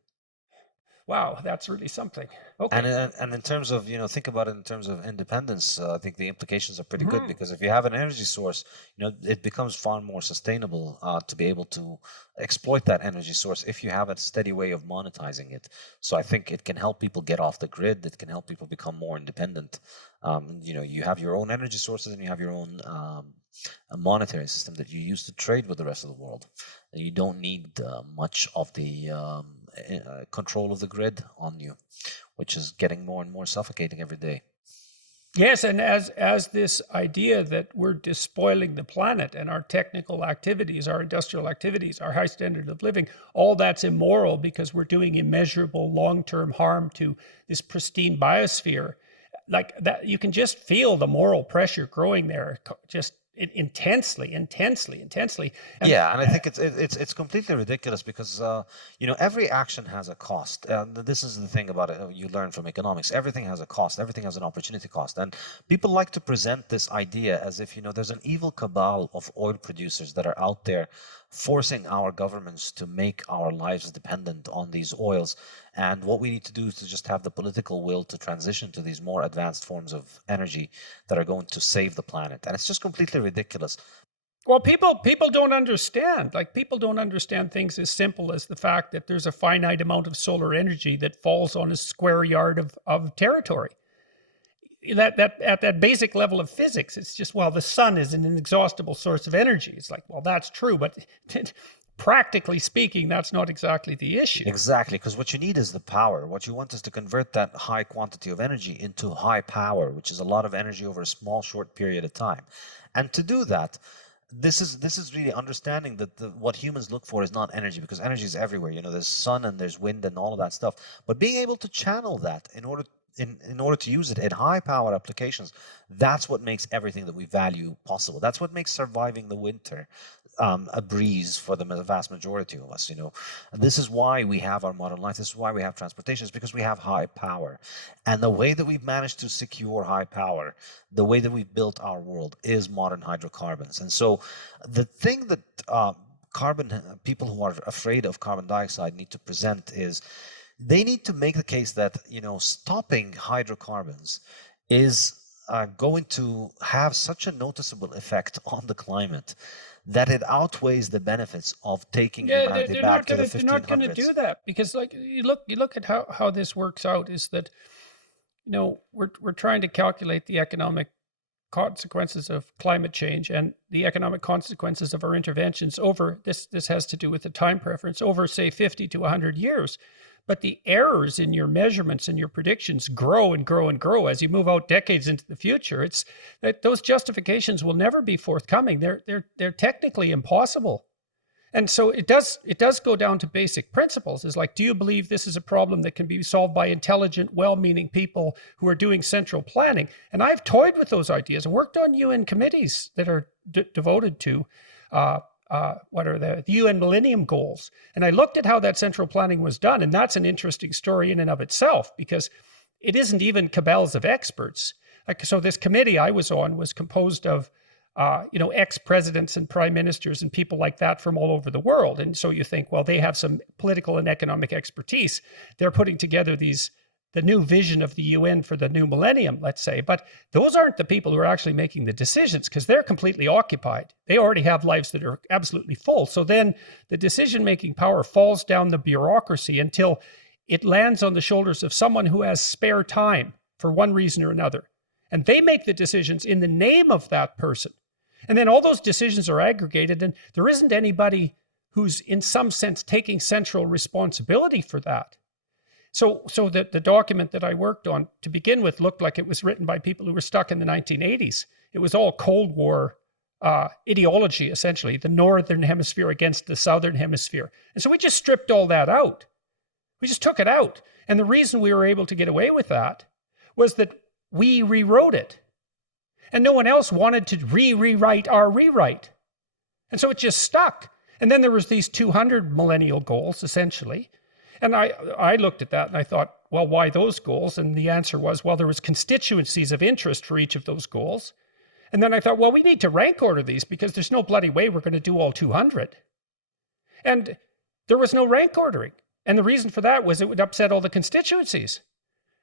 Wow, that's really something. Okay. And in terms of, think about it in terms of independence, I think the implications are pretty good, because if you have an energy source, it becomes far more sustainable to be able to exploit that energy source if you have a steady way of monetizing it. So I think it can help people get off the grid. It can help people become more independent. You have your own energy sources, and you have your own a monetary system that you use to trade with the rest of the world. And you don't need much of the control of the grid on you, which is getting more and more suffocating every day. Yes, and as this idea that we're despoiling the planet, and our technical activities, our industrial activities, our high standard of living, all that's immoral because we're doing immeasurable long-term harm to this pristine biosphere, like that, you can just feel the moral pressure growing there, just intensely. And yeah, and I think it's completely ridiculous, because every action has a cost. And this is the thing about it, you learn from economics. Everything has a cost. Everything has an opportunity cost. And people like to present this idea as if there's an evil cabal of oil producers that are out there forcing our governments to make our lives dependent on these oils. And what we need to do is to just have the political will to transition to these more advanced forms of energy that are going to save the planet. And it's just completely ridiculous. Well, people don't understand. Like, people don't understand things as simple as the fact that there's a finite amount of solar energy that falls on a square yard of territory. that at that basic level of physics, it's just, well, the sun is an inexhaustible source of energy. It's like, well, that's true, but practically speaking, that's not exactly the issue. Exactly, because what you need is the power. What you want is to convert that high quantity of energy into high power, which is a lot of energy over a small, short period of time. And to do that, this is really understanding that what humans look for is not energy, because energy is everywhere. You know, there's sun and there's wind and all of that stuff. But being able to channel that in order to use it in high power applications, that's what makes everything that we value possible. That's what makes surviving the winter a breeze for the vast majority of us. You know, this is why we have our modern life. This is why we have transportation, is because we have high power. And the way that we've managed to secure high power, the way that we've built our world, is modern hydrocarbons. And so the thing that people who are afraid of carbon dioxide need to present is they need to make the case that, you know, stopping hydrocarbons is going to have such a noticeable effect on the climate that it outweighs the benefits of taking humanity back to the 1500s. They're not going to do that, because, like, you look at how this works out, is that, you know, we're trying to calculate the economic consequences of climate change and the economic consequences of our interventions over this has to do with the time preference over, say, 50 to 100 years. But the errors in your measurements and your predictions grow and grow and grow as you move out decades into the future. It's that those justifications will never be forthcoming. They're technically impossible. And so it does go down to basic principles. Is like, do you believe this is a problem that can be solved by intelligent, well-meaning people who are doing central planning? And I've toyed with those ideas and worked on UN committees that are devoted to what are the UN Millennium Goals. And I looked at how that central planning was done, and that's an interesting story in and of itself, because it isn't even cabals of experts. Like, so this committee I was on was composed of ex-presidents and prime ministers and people like that from all over the world. And so you think, well, they have some political and economic expertise. They're putting together the new vision of the UN for the new millennium, let's say. But those aren't the people who are actually making the decisions, because they're completely occupied. They already have lives that are absolutely full. So then the decision-making power falls down the bureaucracy until it lands on the shoulders of someone who has spare time for one reason or another. And they make the decisions in the name of that person. And then all those decisions are aggregated, and there isn't anybody who's in some sense taking central responsibility for that. So the document that I worked on to begin with looked like it was written by people who were stuck in the 1980s. It was all Cold War ideology, essentially, the Northern Hemisphere against the Southern Hemisphere. And so we just stripped all that out. We just took it out. And the reason we were able to get away with that was that we rewrote it. And no one else wanted to rewrite our rewrite. And so it just stuck. And then there was these 200 millennial goals, essentially. And I looked at that and I thought, well, why those goals? And the answer was, well, there was constituencies of interest for each of those goals. And then I thought, well, we need to rank order these, because there's no bloody way we're going to do all 200. And there was no rank ordering. And the reason for that was it would upset all the constituencies.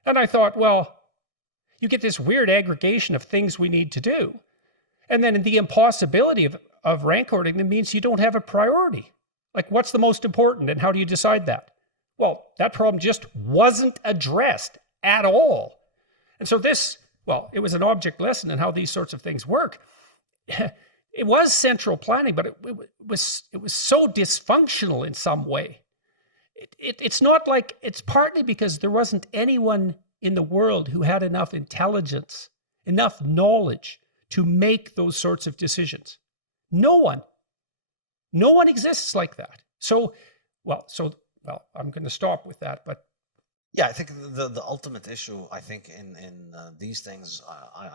And I thought, well, you get this weird aggregation of things we need to do. And then the impossibility of rank ordering, that means you don't have a priority. Like, what's the most important and how do you decide that? Well, that problem just wasn't addressed at all. And so it was an object lesson in how these sorts of things work. It was central planning, but it was so dysfunctional in some way. It's not like, it's partly because there wasn't anyone in the world who had enough intelligence, enough knowledge to make those sorts of decisions. No one exists like that. Well, I'm going to stop with that, but yeah, I think the ultimate issue, I think, in these things,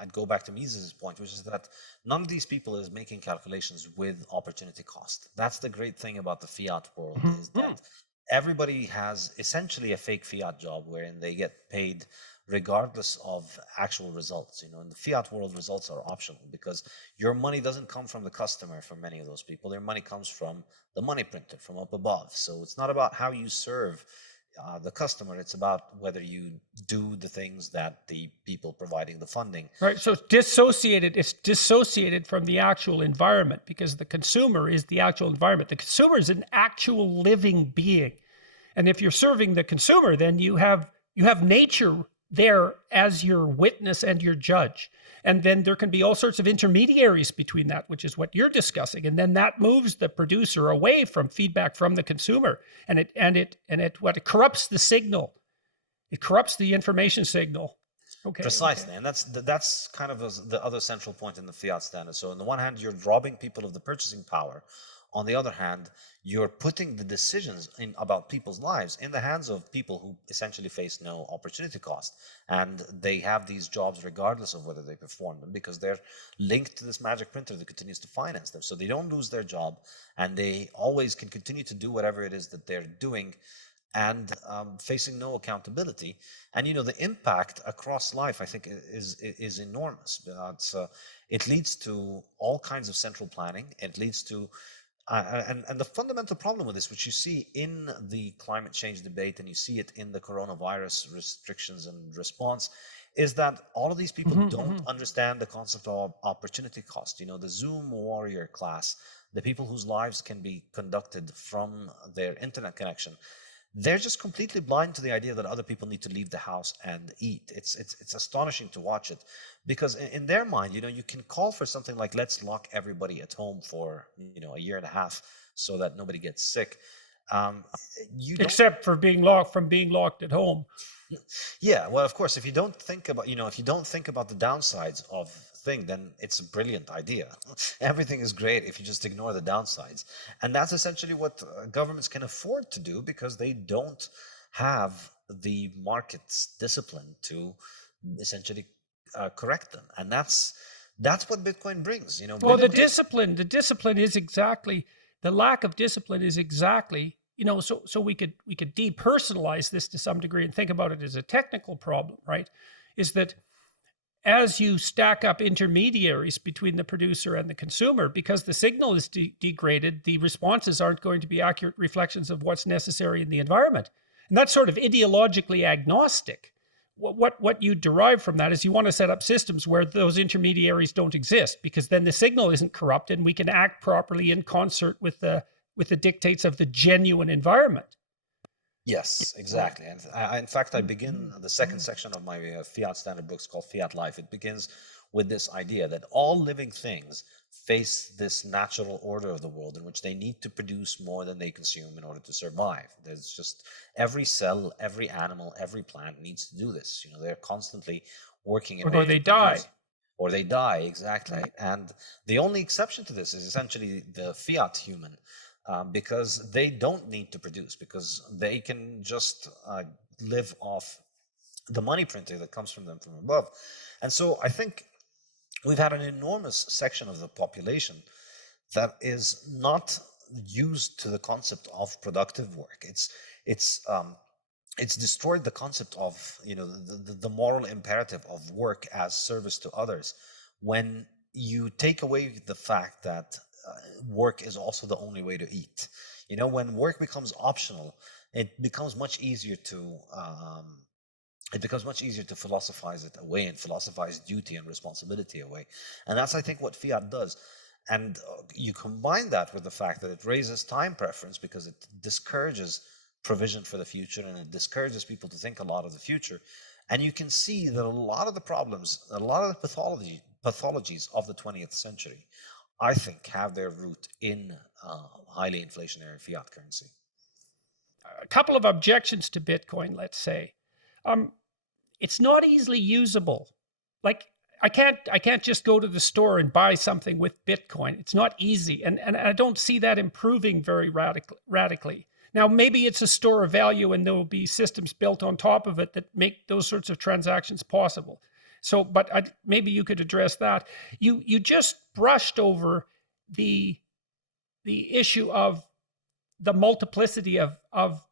I'd go back to Mises' point, which is that none of these people is making calculations with opportunity cost. That's the great thing about the fiat world, is that everybody has essentially a fake fiat job wherein they get paid regardless of actual results. You know, in the fiat world, results are optional, because your money doesn't come from the customer for many of those people. Their money comes from the money printer, from up above. So it's not about how you serve the customer. It's about whether you do the things that the people providing the funding. Right. So it's dissociated from the actual environment, because the consumer is the actual environment. The consumer is an actual living being. And if you're serving the consumer, then you have nature there as your witness and your judge. And then there can be all sorts of intermediaries between that, which is what you're discussing. And then that moves the producer away from feedback from the consumer. And it corrupts the signal. It corrupts the information signal. Okay. Precisely. Okay. And that's kind of the other central point in the Fiat Standard. So on the one hand, you're robbing people of the purchasing power. On the other hand, you're putting the decisions about people's lives in the hands of people who essentially face no opportunity cost. And they have these jobs regardless of whether they perform them, because they're linked to this magic printer that continues to finance them. So they don't lose their job, and they always can continue to do whatever it is that they're doing, and facing no accountability. And the impact across life, I think, is enormous. It leads to all kinds of central planning. It leads to and the fundamental problem with this, which you see in the climate change debate, and you see it in the coronavirus restrictions and response, is that all of these people don't understand the concept of opportunity cost. The Zoom warrior class, the people whose lives can be conducted from their internet connection, they're just completely blind to the idea that other people need to leave the house and eat. It's astonishing to watch it, because in their mind, you can call for something like, let's lock everybody at home for a year and a half so that nobody gets sick. Except for being locked at home. Yeah, well, of course, if you don't think about the downsides of thing, then it's a brilliant idea. Everything is great if you just ignore the downsides. And that's essentially what governments can afford to do, because they don't have the market's discipline to essentially correct them. And that's what Bitcoin brings. Well, the discipline is exactly, the lack of discipline is exactly, so we could depersonalize this to some degree and think about it as a technical problem, right? Is that as you stack up intermediaries between the producer and the consumer, because the signal is degraded, the responses aren't going to be accurate reflections of what's necessary in the environment. And that's sort of ideologically agnostic. What you derive from that is you want to set up systems where those intermediaries don't exist, because then the signal isn't corrupted and we can act properly in concert with the dictates of the genuine environment. Yes, exactly. And in fact, I begin the second section of my Fiat Standard books called Fiat Life. It begins with this idea that all living things face this natural order of the world in which they need to produce more than they consume in order to survive. There's just every cell, every animal, every plant needs to do this. They're constantly working. Or they die. Or they die, exactly. And the only exception to this is essentially the fiat human. Because they don't need to produce, because they can just live off the money printing that comes from them from above. And so I think we've had an enormous section of the population that is not used to the concept of productive work. It's destroyed the concept of the moral imperative of work as service to others, when you take away the fact that work is also the only way to eat. When work becomes optional, it becomes much easier to philosophize it away and philosophize duty and responsibility away. And that's, I think, what fiat does. And you combine that with the fact that it raises time preference, because it discourages provision for the future, and it discourages people to think a lot of the future. And you can see that a lot of the problems, a lot of the pathologies of the 20th century, I think, have their root in highly inflationary fiat currency. A couple of objections to Bitcoin, let's say. It's not easily usable. Like, I can't just go to the store and buy something with Bitcoin. It's not easy. And I don't see that improving very radically. Now, maybe it's a store of value and there will be systems built on top of it that make those sorts of transactions possible. So, but maybe you could address that. You just brushed over the issue of the multiplicity of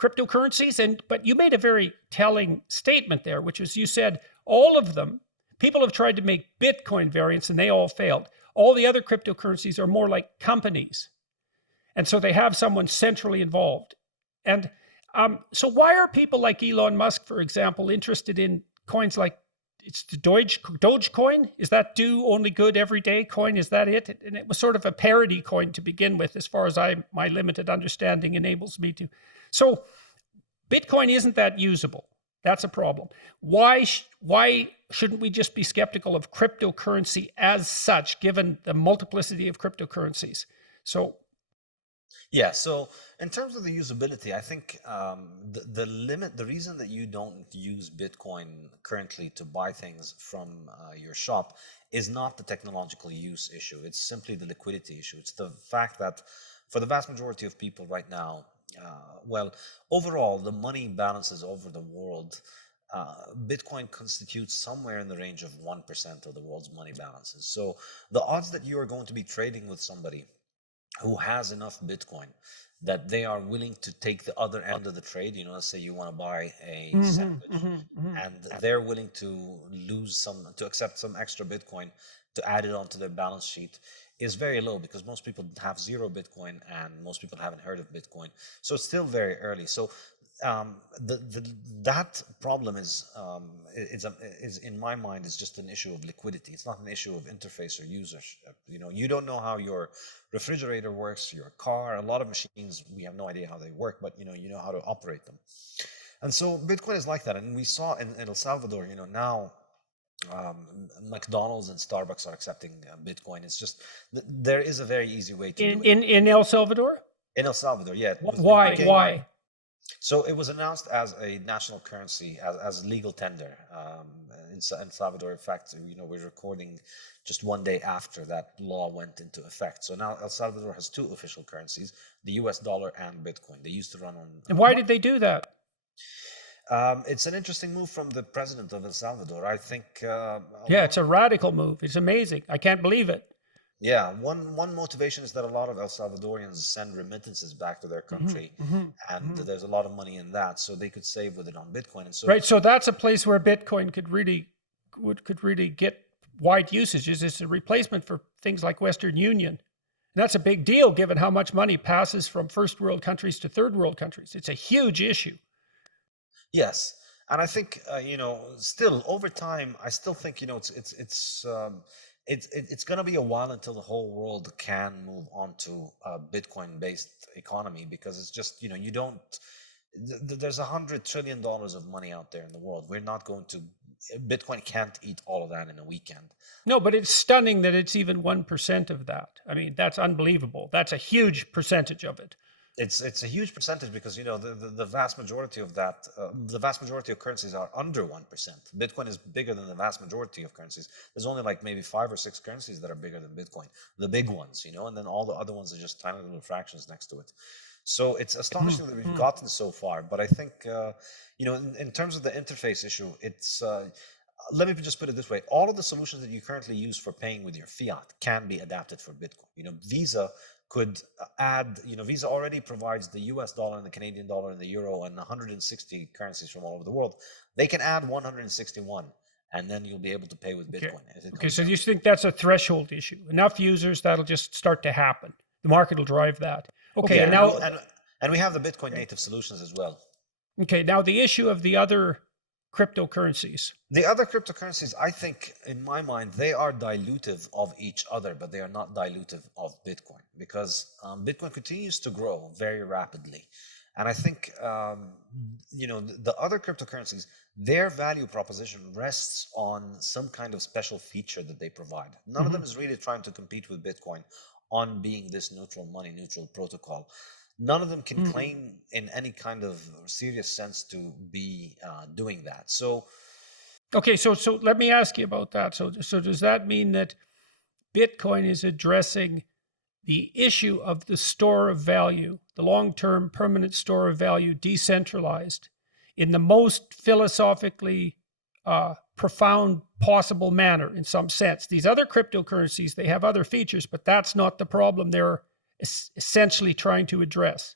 cryptocurrencies, but you made a very telling statement there, which was, you said all of them, people have tried to make Bitcoin variants and they all failed. All the other cryptocurrencies are more like companies, and so they have someone centrally involved. And so why are people like Elon Musk, for example, interested in coins like, it's the Dogecoin? Is that do only good every day coin? Is that it? And it was sort of a parody coin to begin with, as far as my limited understanding enables me to. So Bitcoin isn't that usable. That's a problem. Why shouldn't we just be skeptical of cryptocurrency as such, given the multiplicity of cryptocurrencies? So, Yeah, so in terms of the usability, I think the reason that you don't use Bitcoin currently to buy things from your shop is not the technological use issue. It's simply the liquidity issue. It's the fact that for the vast majority of people right now, well, overall, the money balances over the world, Bitcoin constitutes somewhere in the range of 1% of the world's money balances. So the odds that you are going to be trading with somebody who has enough Bitcoin that they are willing to take the other end of the trade, let's say you want to buy a sandwich and they're willing to accept some extra Bitcoin to add it onto their balance sheet, is very low, because most people have zero Bitcoin and most people haven't heard of Bitcoin. So it's still very early. So that problem is in my mind is just an issue of liquidity. It's not an issue of interface or usership. You don't know how your refrigerator works, your car. A lot of machines, we have no idea how they work, but you know how to operate them. And so Bitcoin is like that. And we saw in El Salvador, now McDonald's and Starbucks are accepting Bitcoin. It's just there is a very easy way to do it. In El Salvador? In El Salvador, yeah. Why? So it was announced as a national currency, as legal tender in Salvador. In fact, we're recording just one day after that law went into effect. So now El Salvador has two official currencies, the US dollar and Bitcoin. They used to run on... And why did they do that? It's an interesting move from the president of El Salvador. I think... yeah, it's a radical move. It's amazing. I can't believe it. Yeah, one motivation is that a lot of El Salvadorians send remittances back to their country, and there's a lot of money in that, so they could save with it on Bitcoin. And so, right, so that's a place where Bitcoin could really get wide usages. It's a replacement for things like Western Union. And that's a big deal, given how much money passes from first world countries to third world countries. It's a huge issue. Yes, and I think still over time, I still think it's going to be a while until the whole world can move on to a Bitcoin-based economy, because it's just, there's $100 trillion of money out there in the world. Bitcoin can't eat all of that in a weekend. No, but it's stunning that it's even 1% of that. I mean, that's unbelievable. That's a huge percentage of it. It's a huge percentage, because the vast majority of that, the vast majority of currencies are under 1%. Bitcoin is bigger than the vast majority of currencies. There's only like maybe 5 or 6 currencies that are bigger than Bitcoin, the big ones, and then all the other ones are just tiny little fractions next to it. So it's astonishing that we've gotten so far. But I think in terms of the interface issue, it's let me just put it this way: all of the solutions that you currently use for paying with your fiat can be adapted for Bitcoin. Visa could add, Visa already provides the US dollar and the Canadian dollar and the euro and 160 currencies from all over the world. They can add 161, and then you'll be able to pay with Bitcoin. Okay, so you think that's a threshold issue? Enough users, that'll just start to happen. The market will drive that. Okay, and now... And we have the Bitcoin native solutions as well. Okay, now the issue of the other cryptocurrencies. The other cryptocurrencies, I think, in my mind, they are dilutive of each other, but they are not dilutive of Bitcoin, because Bitcoin continues to grow very rapidly. And I think, the other cryptocurrencies, their value proposition rests on some kind of special feature that they provide. None of them is really trying to compete with Bitcoin on being this neutral money, neutral protocol. None of them can claim in any kind of serious sense to be doing that. So, okay, so let me ask you about that. So does that mean that Bitcoin is addressing the issue of the store of value, the long-term permanent store of value, decentralized, in the most philosophically profound possible manner, in some sense? These other cryptocurrencies, they have other features, but that's not the problem they're essentially trying to address.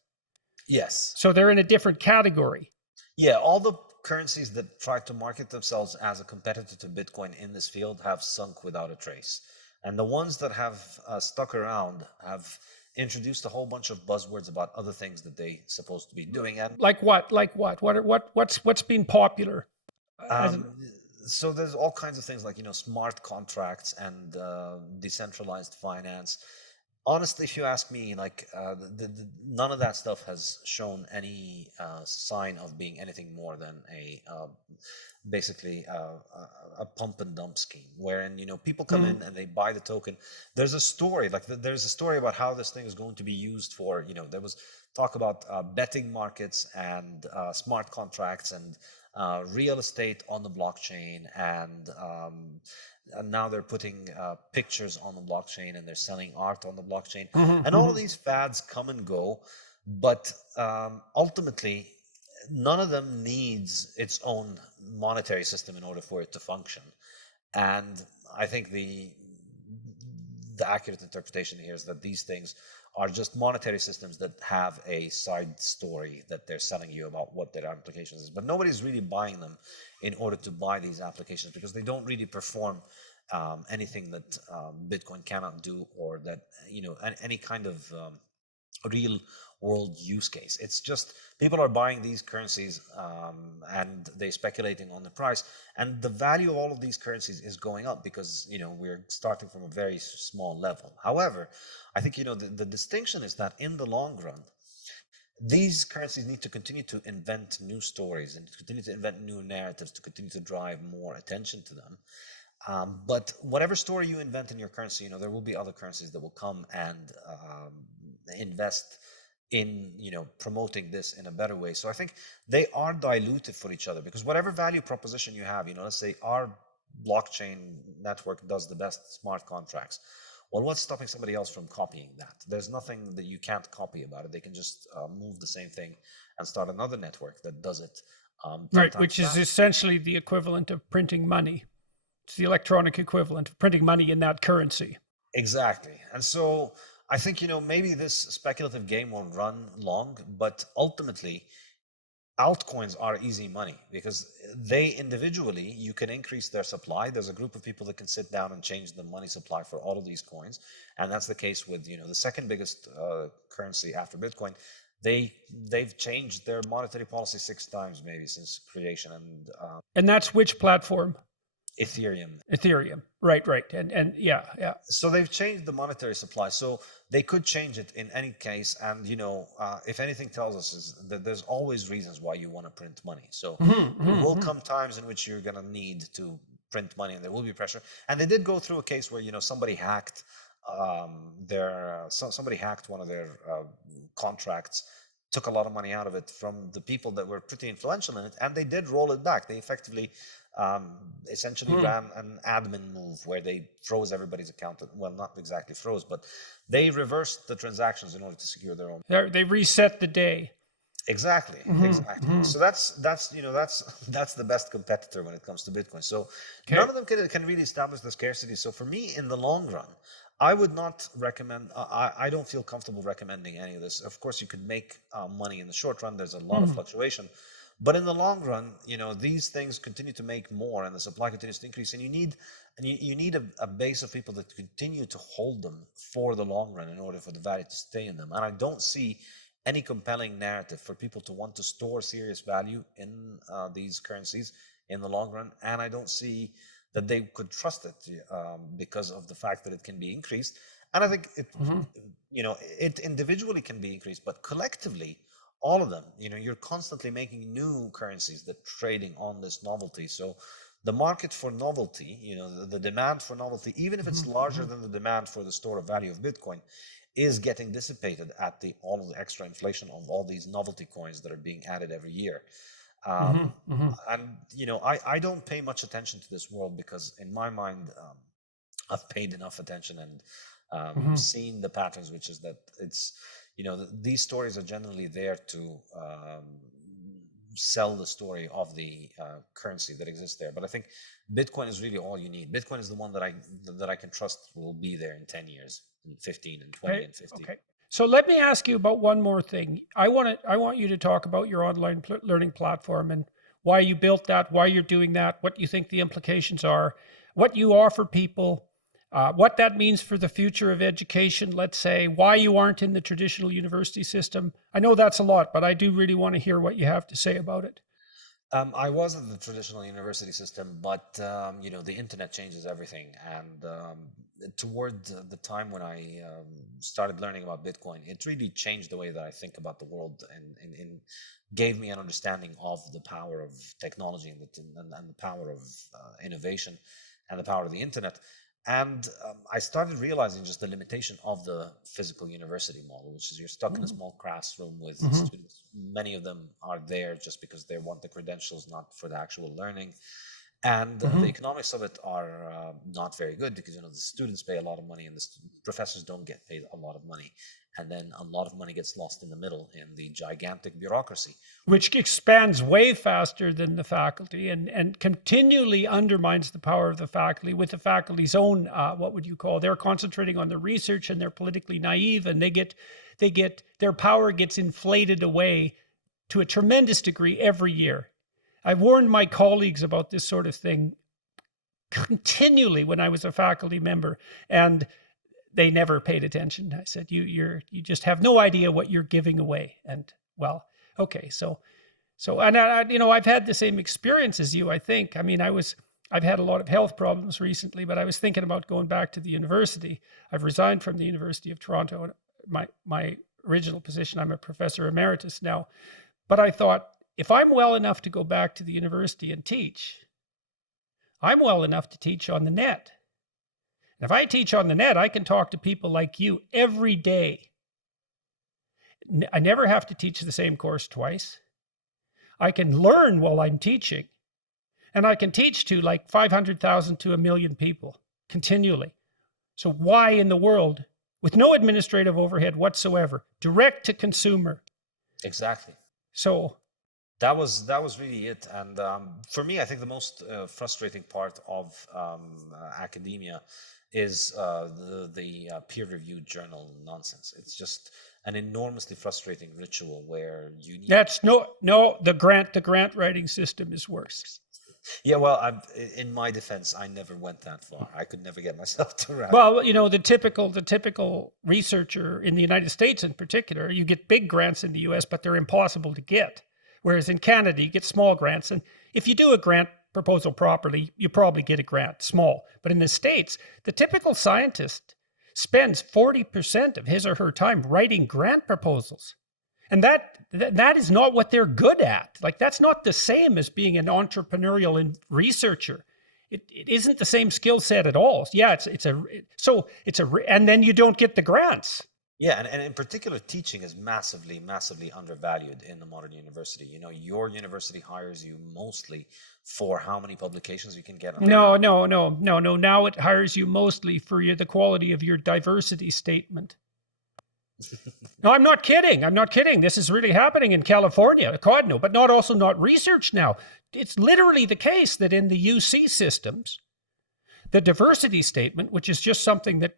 Yes. So they're in a different category. Yeah, all the currencies that try to market themselves as a competitor to Bitcoin in this field have sunk without a trace. And the ones that have stuck around have introduced a whole bunch of buzzwords about other things that they're supposed to be doing. And like what? What's been popular? So there's all kinds of things like, smart contracts and decentralized finance. Honestly, if you ask me, like none of that stuff has shown any sign of being anything more than a basically a pump and dump scheme, wherein people come in and they buy the token. There's a story, like there's a story about how this thing is going to be used for. There was talk about betting markets and smart contracts and real estate on the blockchain, and now they're putting pictures on the blockchain and they're selling art on the blockchain. And all of these fads come and go, but ultimately none of them needs its own monetary system in order for it to function. And I think the accurate interpretation here is that these things are just monetary systems that have a side story that they're selling you about what their applications is. But nobody's really buying them in order to buy these applications, because they don't really perform anything that Bitcoin cannot do, or that any kind of real world use case. It's just people are buying these currencies and they're speculating on the price, and the value of all of these currencies is going up because we're starting from a very small level. However, I think the distinction is that in the long run, these currencies need to continue to invent new stories and to continue to invent new narratives to continue to drive more attention to them. But whatever story you invent in your currency, there will be other currencies that will come and invest in promoting this in a better way. So I think they are dilutive for each other, because whatever value proposition you have, let's say our blockchain network does the best smart contracts. Well, what's stopping somebody else from copying that? There's nothing that you can't copy about it. They can just move the same thing and start another network that does it. Right, which is essentially the equivalent of printing money. It's the electronic equivalent of printing money in that currency. Exactly. And so I think, maybe this speculative game will run long, but ultimately altcoins are easy money, because they individually, you can increase their supply. There's a group of people that can sit down and change the money supply for all of these coins. And that's the case with, the second biggest currency after Bitcoin. They've changed their monetary policy 6 times maybe since creation. And that's which platform? Ethereum. Right. And yeah. So they've changed the monetary supply. So they could change it in any case. And, if anything tells us is that there's always reasons why you want to print money. So there will come times in which you're going to need to print money, and there will be pressure. And they did go through a case where, somebody hacked somebody hacked one of their contracts, took a lot of money out of it from the people that were pretty influential in it, and they did roll it back. They effectively essentially ran an admin move where they froze everybody's account. Well, not exactly froze, but they reversed the transactions in order to secure their own. They reset the day. Exactly. So that's the best competitor when it comes to Bitcoin. So none of them can really establish the scarcity. So for me, in the long run, I would not recommend. I don't feel comfortable recommending any of this. Of course, you could make money in the short run. There's a lot of fluctuation. But in the long run, these things continue to make more, and the supply continues to increase, and you need a base of people that continue to hold them for the long run in order for the value to stay in them. And I don't see any compelling narrative for people to want to store serious value in these currencies in the long run, and I don't see that they could trust it because of the fact that it can be increased. And I think it individually can be increased, but collectively, all of them, you're constantly making new currencies that trading on this novelty. So the market for novelty, the demand for novelty, even if it's larger than the demand for the store of value of Bitcoin, is getting dissipated at all of the extra inflation of all these novelty coins that are being added every year. And I don't pay much attention to this world, because in my mind, I've paid enough attention and seen the patterns, which is that it's these stories are generally there to sell the story of the currency that exists there. But I think Bitcoin is really all you need. Bitcoin is the one that I can trust will be there in 10 years, in 15, and 20, and 50. Okay. So let me ask you about one more thing. I want you to talk about your online learning platform and why you built that, why you're doing that, what you think the implications are, what you offer people, what that means for the future of education, let's say, why you aren't in the traditional university system. I know that's a lot, but I do really want to hear what you have to say about it. I was in the traditional university system, but the internet changes everything, and toward the time when I started learning about Bitcoin, it really changed the way that I think about the world, and gave me an understanding of the power of technology and the power of innovation and the power of the internet. And I started realizing just the limitation of the physical university model, which is you're stuck in a small classroom with students. Many of them are there just because they want the credentials, not for the actual learning. And the economics of it are not very good, because the students pay a lot of money and the professors don't get paid a lot of money, and then a lot of money gets lost in the middle in the gigantic bureaucracy, which expands way faster than the faculty, and continually undermines the power of the faculty, with the faculty's own what would you call, they're concentrating on the research and they're politically naive, and their power gets inflated away to a tremendous degree every year. I've warned my colleagues about this sort of thing continually when I was a faculty member, and they never paid attention. I said, you just have no idea what you're giving away. And well, okay, so and I've had the same experience as you, I think. I mean, I've had a lot of health problems recently, but I was thinking about going back to the university. I've resigned from the University of Toronto, my original position. I'm a professor emeritus now, but I thought, if I'm well enough to go back to the university and teach, I'm well enough to teach on the net. And if I teach on the net, I can talk to people like you every day. I never have to teach the same course twice. I can learn while I'm teaching. And I can teach to like 500,000 to 1 million people continually. So why in the world, with no administrative overhead whatsoever, direct to consumer? Exactly. So that was really it. And for me, I think the most frustrating part of academia is the peer-reviewed journal nonsense. It's just an enormously frustrating ritual where you need... That's the grant writing system is worse. Yeah, well, in my defense, I never went that far. I could never get myself to write. Well, the typical researcher in the United States in particular, you get big grants in the US, but they're impossible to get. Whereas in Canada, you get small grants. And if you do a grant proposal properly, you probably get a grant, small. But in the States, the typical scientist spends 40% of his or her time writing grant proposals. And that is not what they're good at. Like, that's not the same as being an entrepreneurial researcher. It isn't the same skill set at all. Yeah, and then you don't get the grants. Yeah, and in particular, teaching is massively, massively undervalued in the modern university. Your university hires you mostly for how many publications you can get. No. Now it hires you mostly for the quality of your diversity statement. No, I'm not kidding. This is really happening in California. God, no, but not research now. It's literally the case that in the UC systems, the diversity statement, which is just something that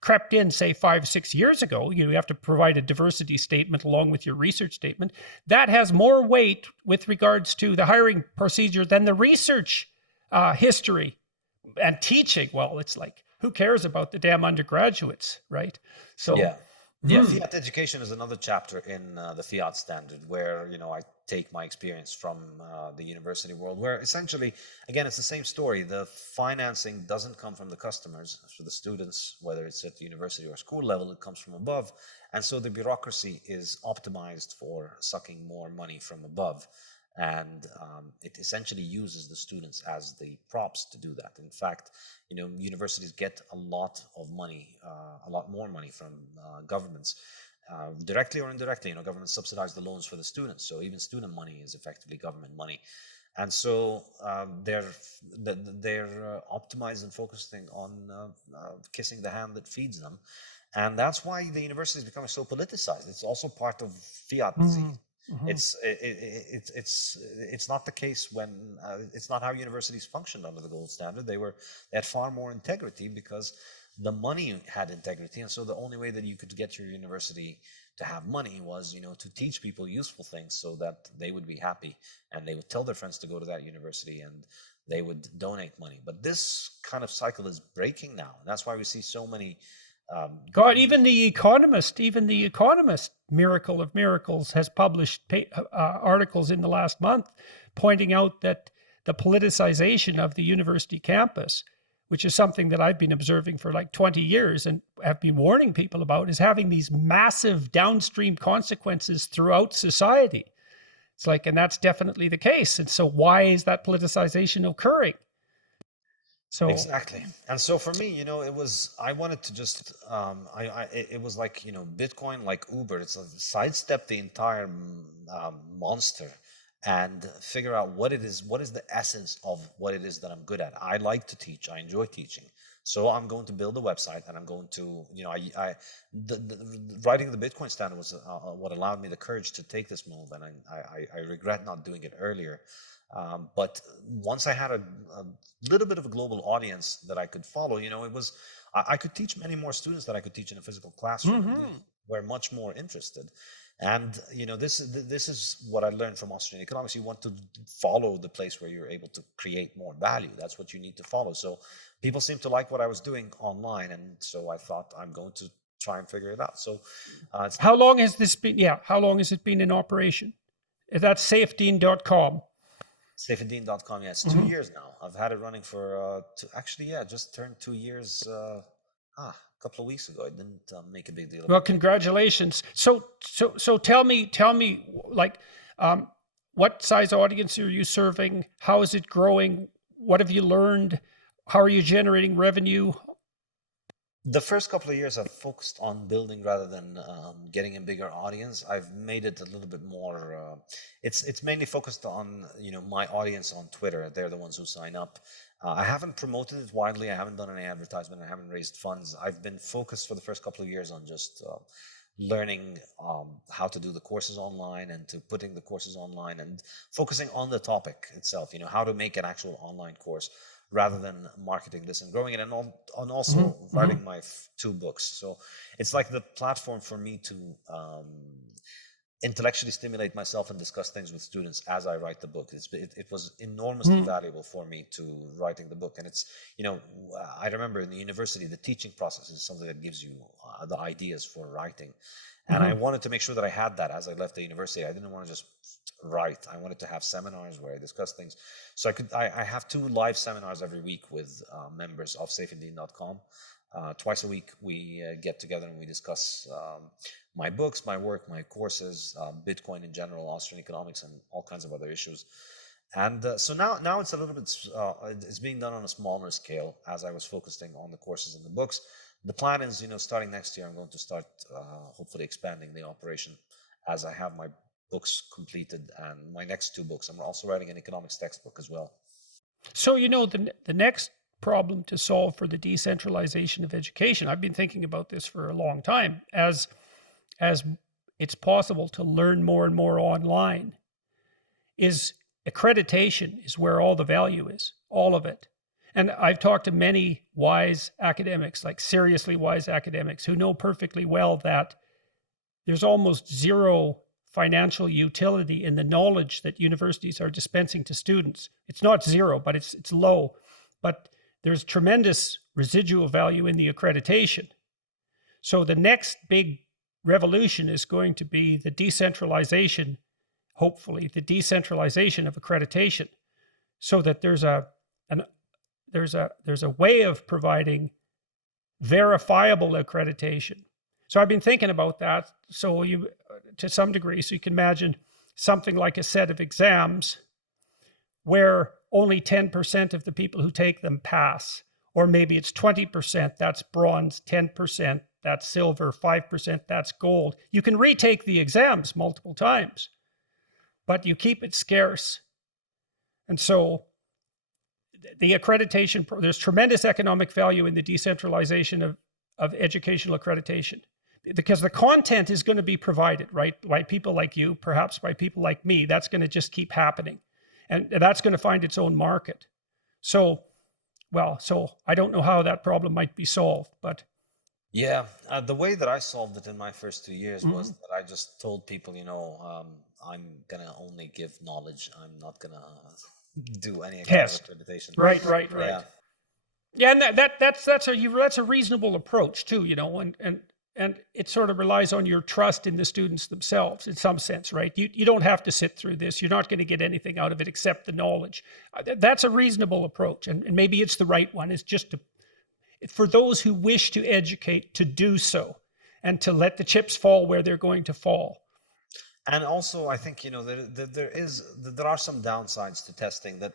crept in, say, 5-6 years ago, you have to provide a diversity statement along with your research statement, that has more weight with regards to the hiring procedure than the research history and teaching. Well, it's like, who cares about the damn undergraduates, right? So yeah. Yeah, Fiat education is another chapter in the Fiat Standard, where I take my experience from the university world, where essentially, again, it's the same story. The financing doesn't come from the customers, for the students, whether it's at the university or school level, it comes from above. And so the bureaucracy is optimized for sucking more money from above. And it essentially uses the students as the props to do that. In fact, universities get a lot of money, a lot more money from governments, directly or indirectly. Governments subsidize the loans for the students, so even student money is effectively government money. And so they're optimized and focusing on kissing the hand that feeds them, and that's why the university is becoming so politicized. It's also part of Fiat disease. It's not the case when it's not how universities functioned under the gold standard. They had far more integrity because the money had integrity, and so the only way that you could get your university to have money was to teach people useful things so that they would be happy and they would tell their friends to go to that university and they would donate money. But this kind of cycle is breaking now, and that's why we see so many God, even the Economist, miracle of miracles, has published articles in the last month pointing out that the politicization of the university campus which is something that I've been observing for like 20 years and have been warning people about, is having these massive downstream consequences throughout society. It's like, and that's definitely the case. And so why is that politicization occurring? So Exactly. And so for me, I wanted to just, it was like, Bitcoin, like Uber, it's a sidestep the entire monster and figure out what is the essence of what it is that I'm good at. I like to teach. I enjoy teaching. So I'm going to build a website, and I'm going to, writing the Bitcoin Standard was what allowed me the courage to take this move, and I regret not doing it earlier. But once I had a little bit of a global audience that I could follow, I could teach many more students that I could teach in a physical classroom. Mhm. They were much more interested. And this is what I learned from Austrian economics. You want to follow the place where you're able to create more value. That's what you need to follow. So people seem to like what I was doing online, and so I thought I'm going to try and figure it out. So how long has this been? Yeah, how long has it been in operation? That's Saifedean.com. Saifedean.com, yeah, it's 2 years now. I've had it running for just turned 2 years a couple of weeks ago. I didn't make a big deal. Well, congratulations. So tell me, like, what size audience are you serving? How is it growing? What have you learned? How are you generating revenue? The first couple of years I've focused on building rather than getting a bigger audience. I've made it a little bit more, it's mainly focused on, my audience on Twitter. They're the ones who sign up. I haven't promoted it widely. I haven't done any advertisement. I haven't raised funds. I've been focused for the first couple of years on just learning how to do the courses online and to putting the courses online and focusing on the topic itself, how to make an actual online course rather than marketing this and growing it, and also writing my 2 books. So it's like the platform for me to intellectually stimulate myself and discuss things with students as I write the book. It was enormously valuable for me to writing the book. And it's, I remember in the university, the teaching process is something that gives you the ideas for writing. And I wanted to make sure that I had that as I left the university. I didn't want to just write. I wanted to have seminars where I discuss things. So I have 2 live seminars every week with members of Saifedean.com. Twice a week we get together and we discuss my books, my work, my courses, Bitcoin in general, Austrian economics, and all kinds of other issues. And so now it's a little bit, it's being done on a smaller scale as I was focusing on the courses and the books. The plan is, starting next year, I'm going to start hopefully expanding the operation as I have my books completed and my next 2 books. I'm also writing an economics textbook as well. So, the next problem to solve for the decentralization of education, I've been thinking about this for a long time, as it's possible to learn more and more online, is accreditation is where all the value is, all of it. And I've talked to many wise academics, like seriously wise academics, who know perfectly well that there's almost zero financial utility in the knowledge that universities are dispensing to students. It's not zero, but it's low. But there's tremendous residual value in the accreditation. So the next big revolution is going to be the decentralization, hopefully, the decentralization of accreditation, so that there's a way of providing verifiable accreditation. So I've been thinking about that. So to some degree, so you can imagine something like a set of exams where only 10% of the people who take them pass, or maybe it's 20%, that's bronze, 10%, that's silver, 5%, that's gold. You can retake the exams multiple times, but you keep it scarce. And so the accreditation, there's tremendous economic value in the decentralization of educational accreditation, because the content is going to be provided, right, by people like you, perhaps by people like me. That's going to just keep happening. And that's going to find its own market. So I don't know how that problem might be solved, but. Yeah, the way that I solved it in my first 2 years was that I just told people, I'm going to only give knowledge. I'm not going to do any kind of accreditation. Right. Yeah. Yeah, and that's a reasonable approach too, and and it sort of relies on your trust in the students themselves in some sense, right? You don't have to sit through this. You're not going to get anything out of it except the knowledge. That's a reasonable approach, and maybe it's the right one. It's just for those who wish to educate to do so, and to let the chips fall where they're going to fall. And also, I think, there are some downsides to testing, that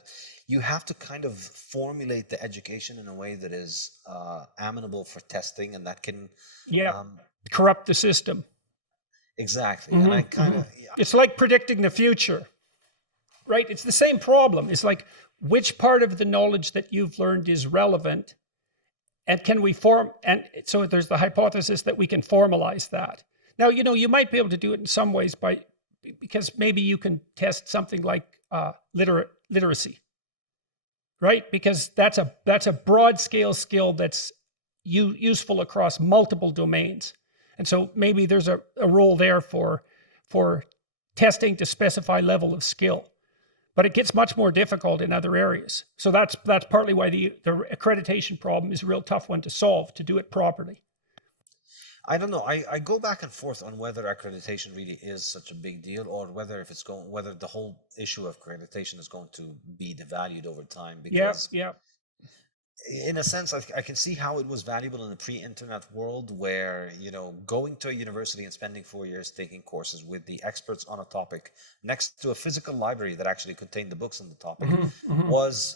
you have to kind of formulate the education in a way that is amenable for testing, and that can corrupt the system. Exactly. And I kind of it's like predicting the future, right? It's the same problem. It's like, which part of the knowledge that you've learned is relevant, and can we and so there's the hypothesis that we can formalize that. Now, you might be able to do it in some ways because maybe you can test something like literacy, right? Because that's a broad scale skill that's useful across multiple domains. And so maybe there's a role there for testing to specify level of skill. But it gets much more difficult in other areas. So that's partly why the accreditation problem is a real tough one to solve, to do it properly. I don't know. I go back and forth on whether accreditation really is such a big deal, or whether the whole issue of accreditation is going to be devalued over time. Because in a sense, I can see how it was valuable in the pre-internet world, where, going to a university and spending 4 years taking courses with the experts on a topic next to a physical library that actually contained the books on the topic was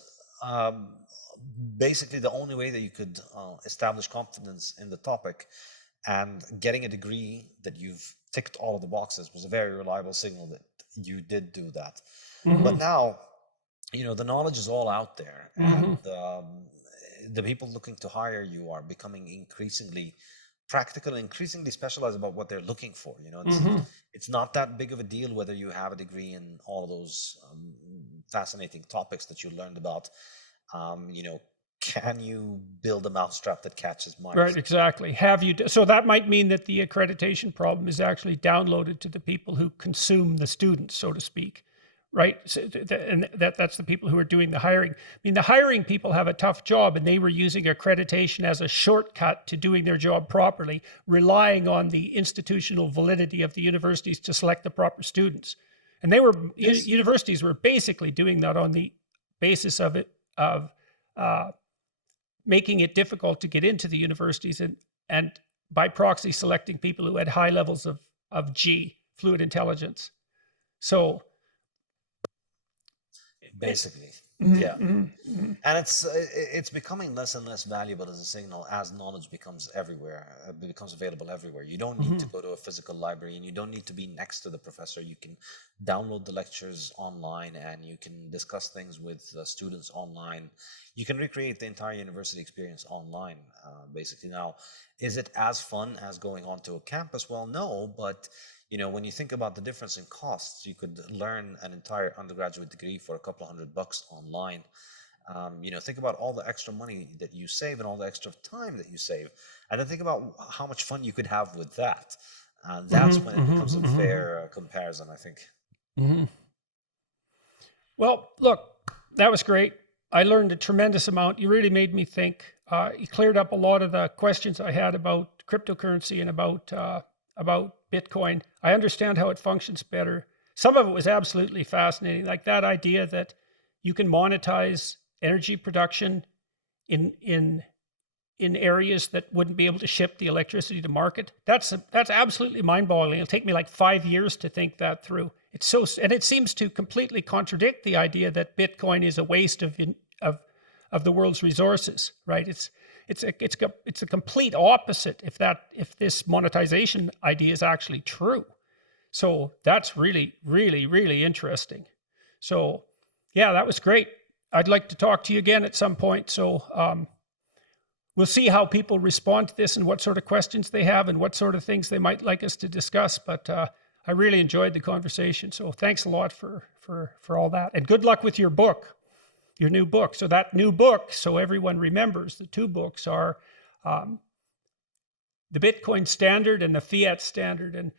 basically the only way that you could establish confidence in the topic. And getting a degree that you've ticked all of the boxes was a very reliable signal that you did do that. But now, the knowledge is all out there, and the people looking to hire you are becoming increasingly practical and increasingly specialized about what they're looking for. It's not that big of a deal whether you have a degree in all of those fascinating topics that you learned about. Can you build a mousetrap that catches mice? Right, exactly. So that might mean that the accreditation problem is actually downloaded to the people who consume the students, so to speak, right? So and that's the people who are doing the hiring. I mean, the hiring people have a tough job, and they were using accreditation as a shortcut to doing their job properly, relying on the institutional validity of the universities to select the proper students. And universities were basically doing that on the basis of making it difficult to get into the universities, and by proxy selecting people who had high levels of G, fluid intelligence. So basically, and it's becoming less and less valuable as a signal as knowledge becomes available everywhere. You don't need to go to a physical library, and you don't need to be next to the professor. You can download the lectures online, and you can discuss things with students online. You can recreate the entire university experience online, basically. Now, is it as fun as going onto a campus? Well, no, but when you think about the difference in costs, you could learn an entire undergraduate degree for a couple of $100 online. Think about all the extra money that you save and all the extra time that you save, and then think about how much fun you could have with that. That's when it becomes a fair comparison, I think. Well, look, that was great. I learned a tremendous amount. You really made me think. You cleared up a lot of the questions I had about cryptocurrency and about Bitcoin. I understand how it functions better. Some of it was absolutely fascinating, like that idea that you can monetize energy production in areas that wouldn't be able to ship the electricity to market. That's absolutely mind-boggling. It'll take me like 5 years to think that through. And it seems to completely contradict the idea that Bitcoin is a waste of the world's resources, right? It's a complete opposite if this monetization idea is actually true. So that's really, really, really interesting. So yeah, that was great. I'd like to talk to you again at some point. So we'll see how people respond to this and what sort of questions they have and what sort of things they might like us to discuss. But I really enjoyed the conversation. So thanks a lot for all that. And good luck with your book, your new book. So that new book, so everyone remembers, the two books are the Bitcoin Standard and the Fiat Standard. And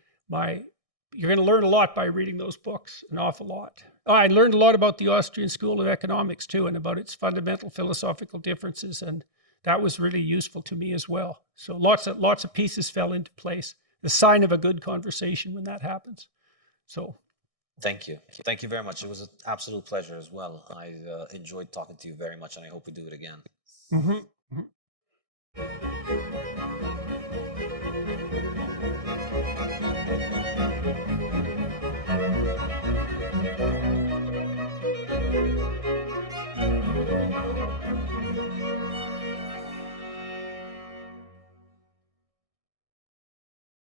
you're going to learn a lot by reading those books, an awful lot. I learned a lot about the Austrian School of Economics too, and about its fundamental philosophical differences and that was really useful to me as well. So lots of pieces fell into place. The sign of a good conversation when that happens. So thank you. Thank you very much. It was an absolute pleasure as well. I enjoyed talking to you very much, and I hope we do it again. Mm-hmm. Mm-hmm.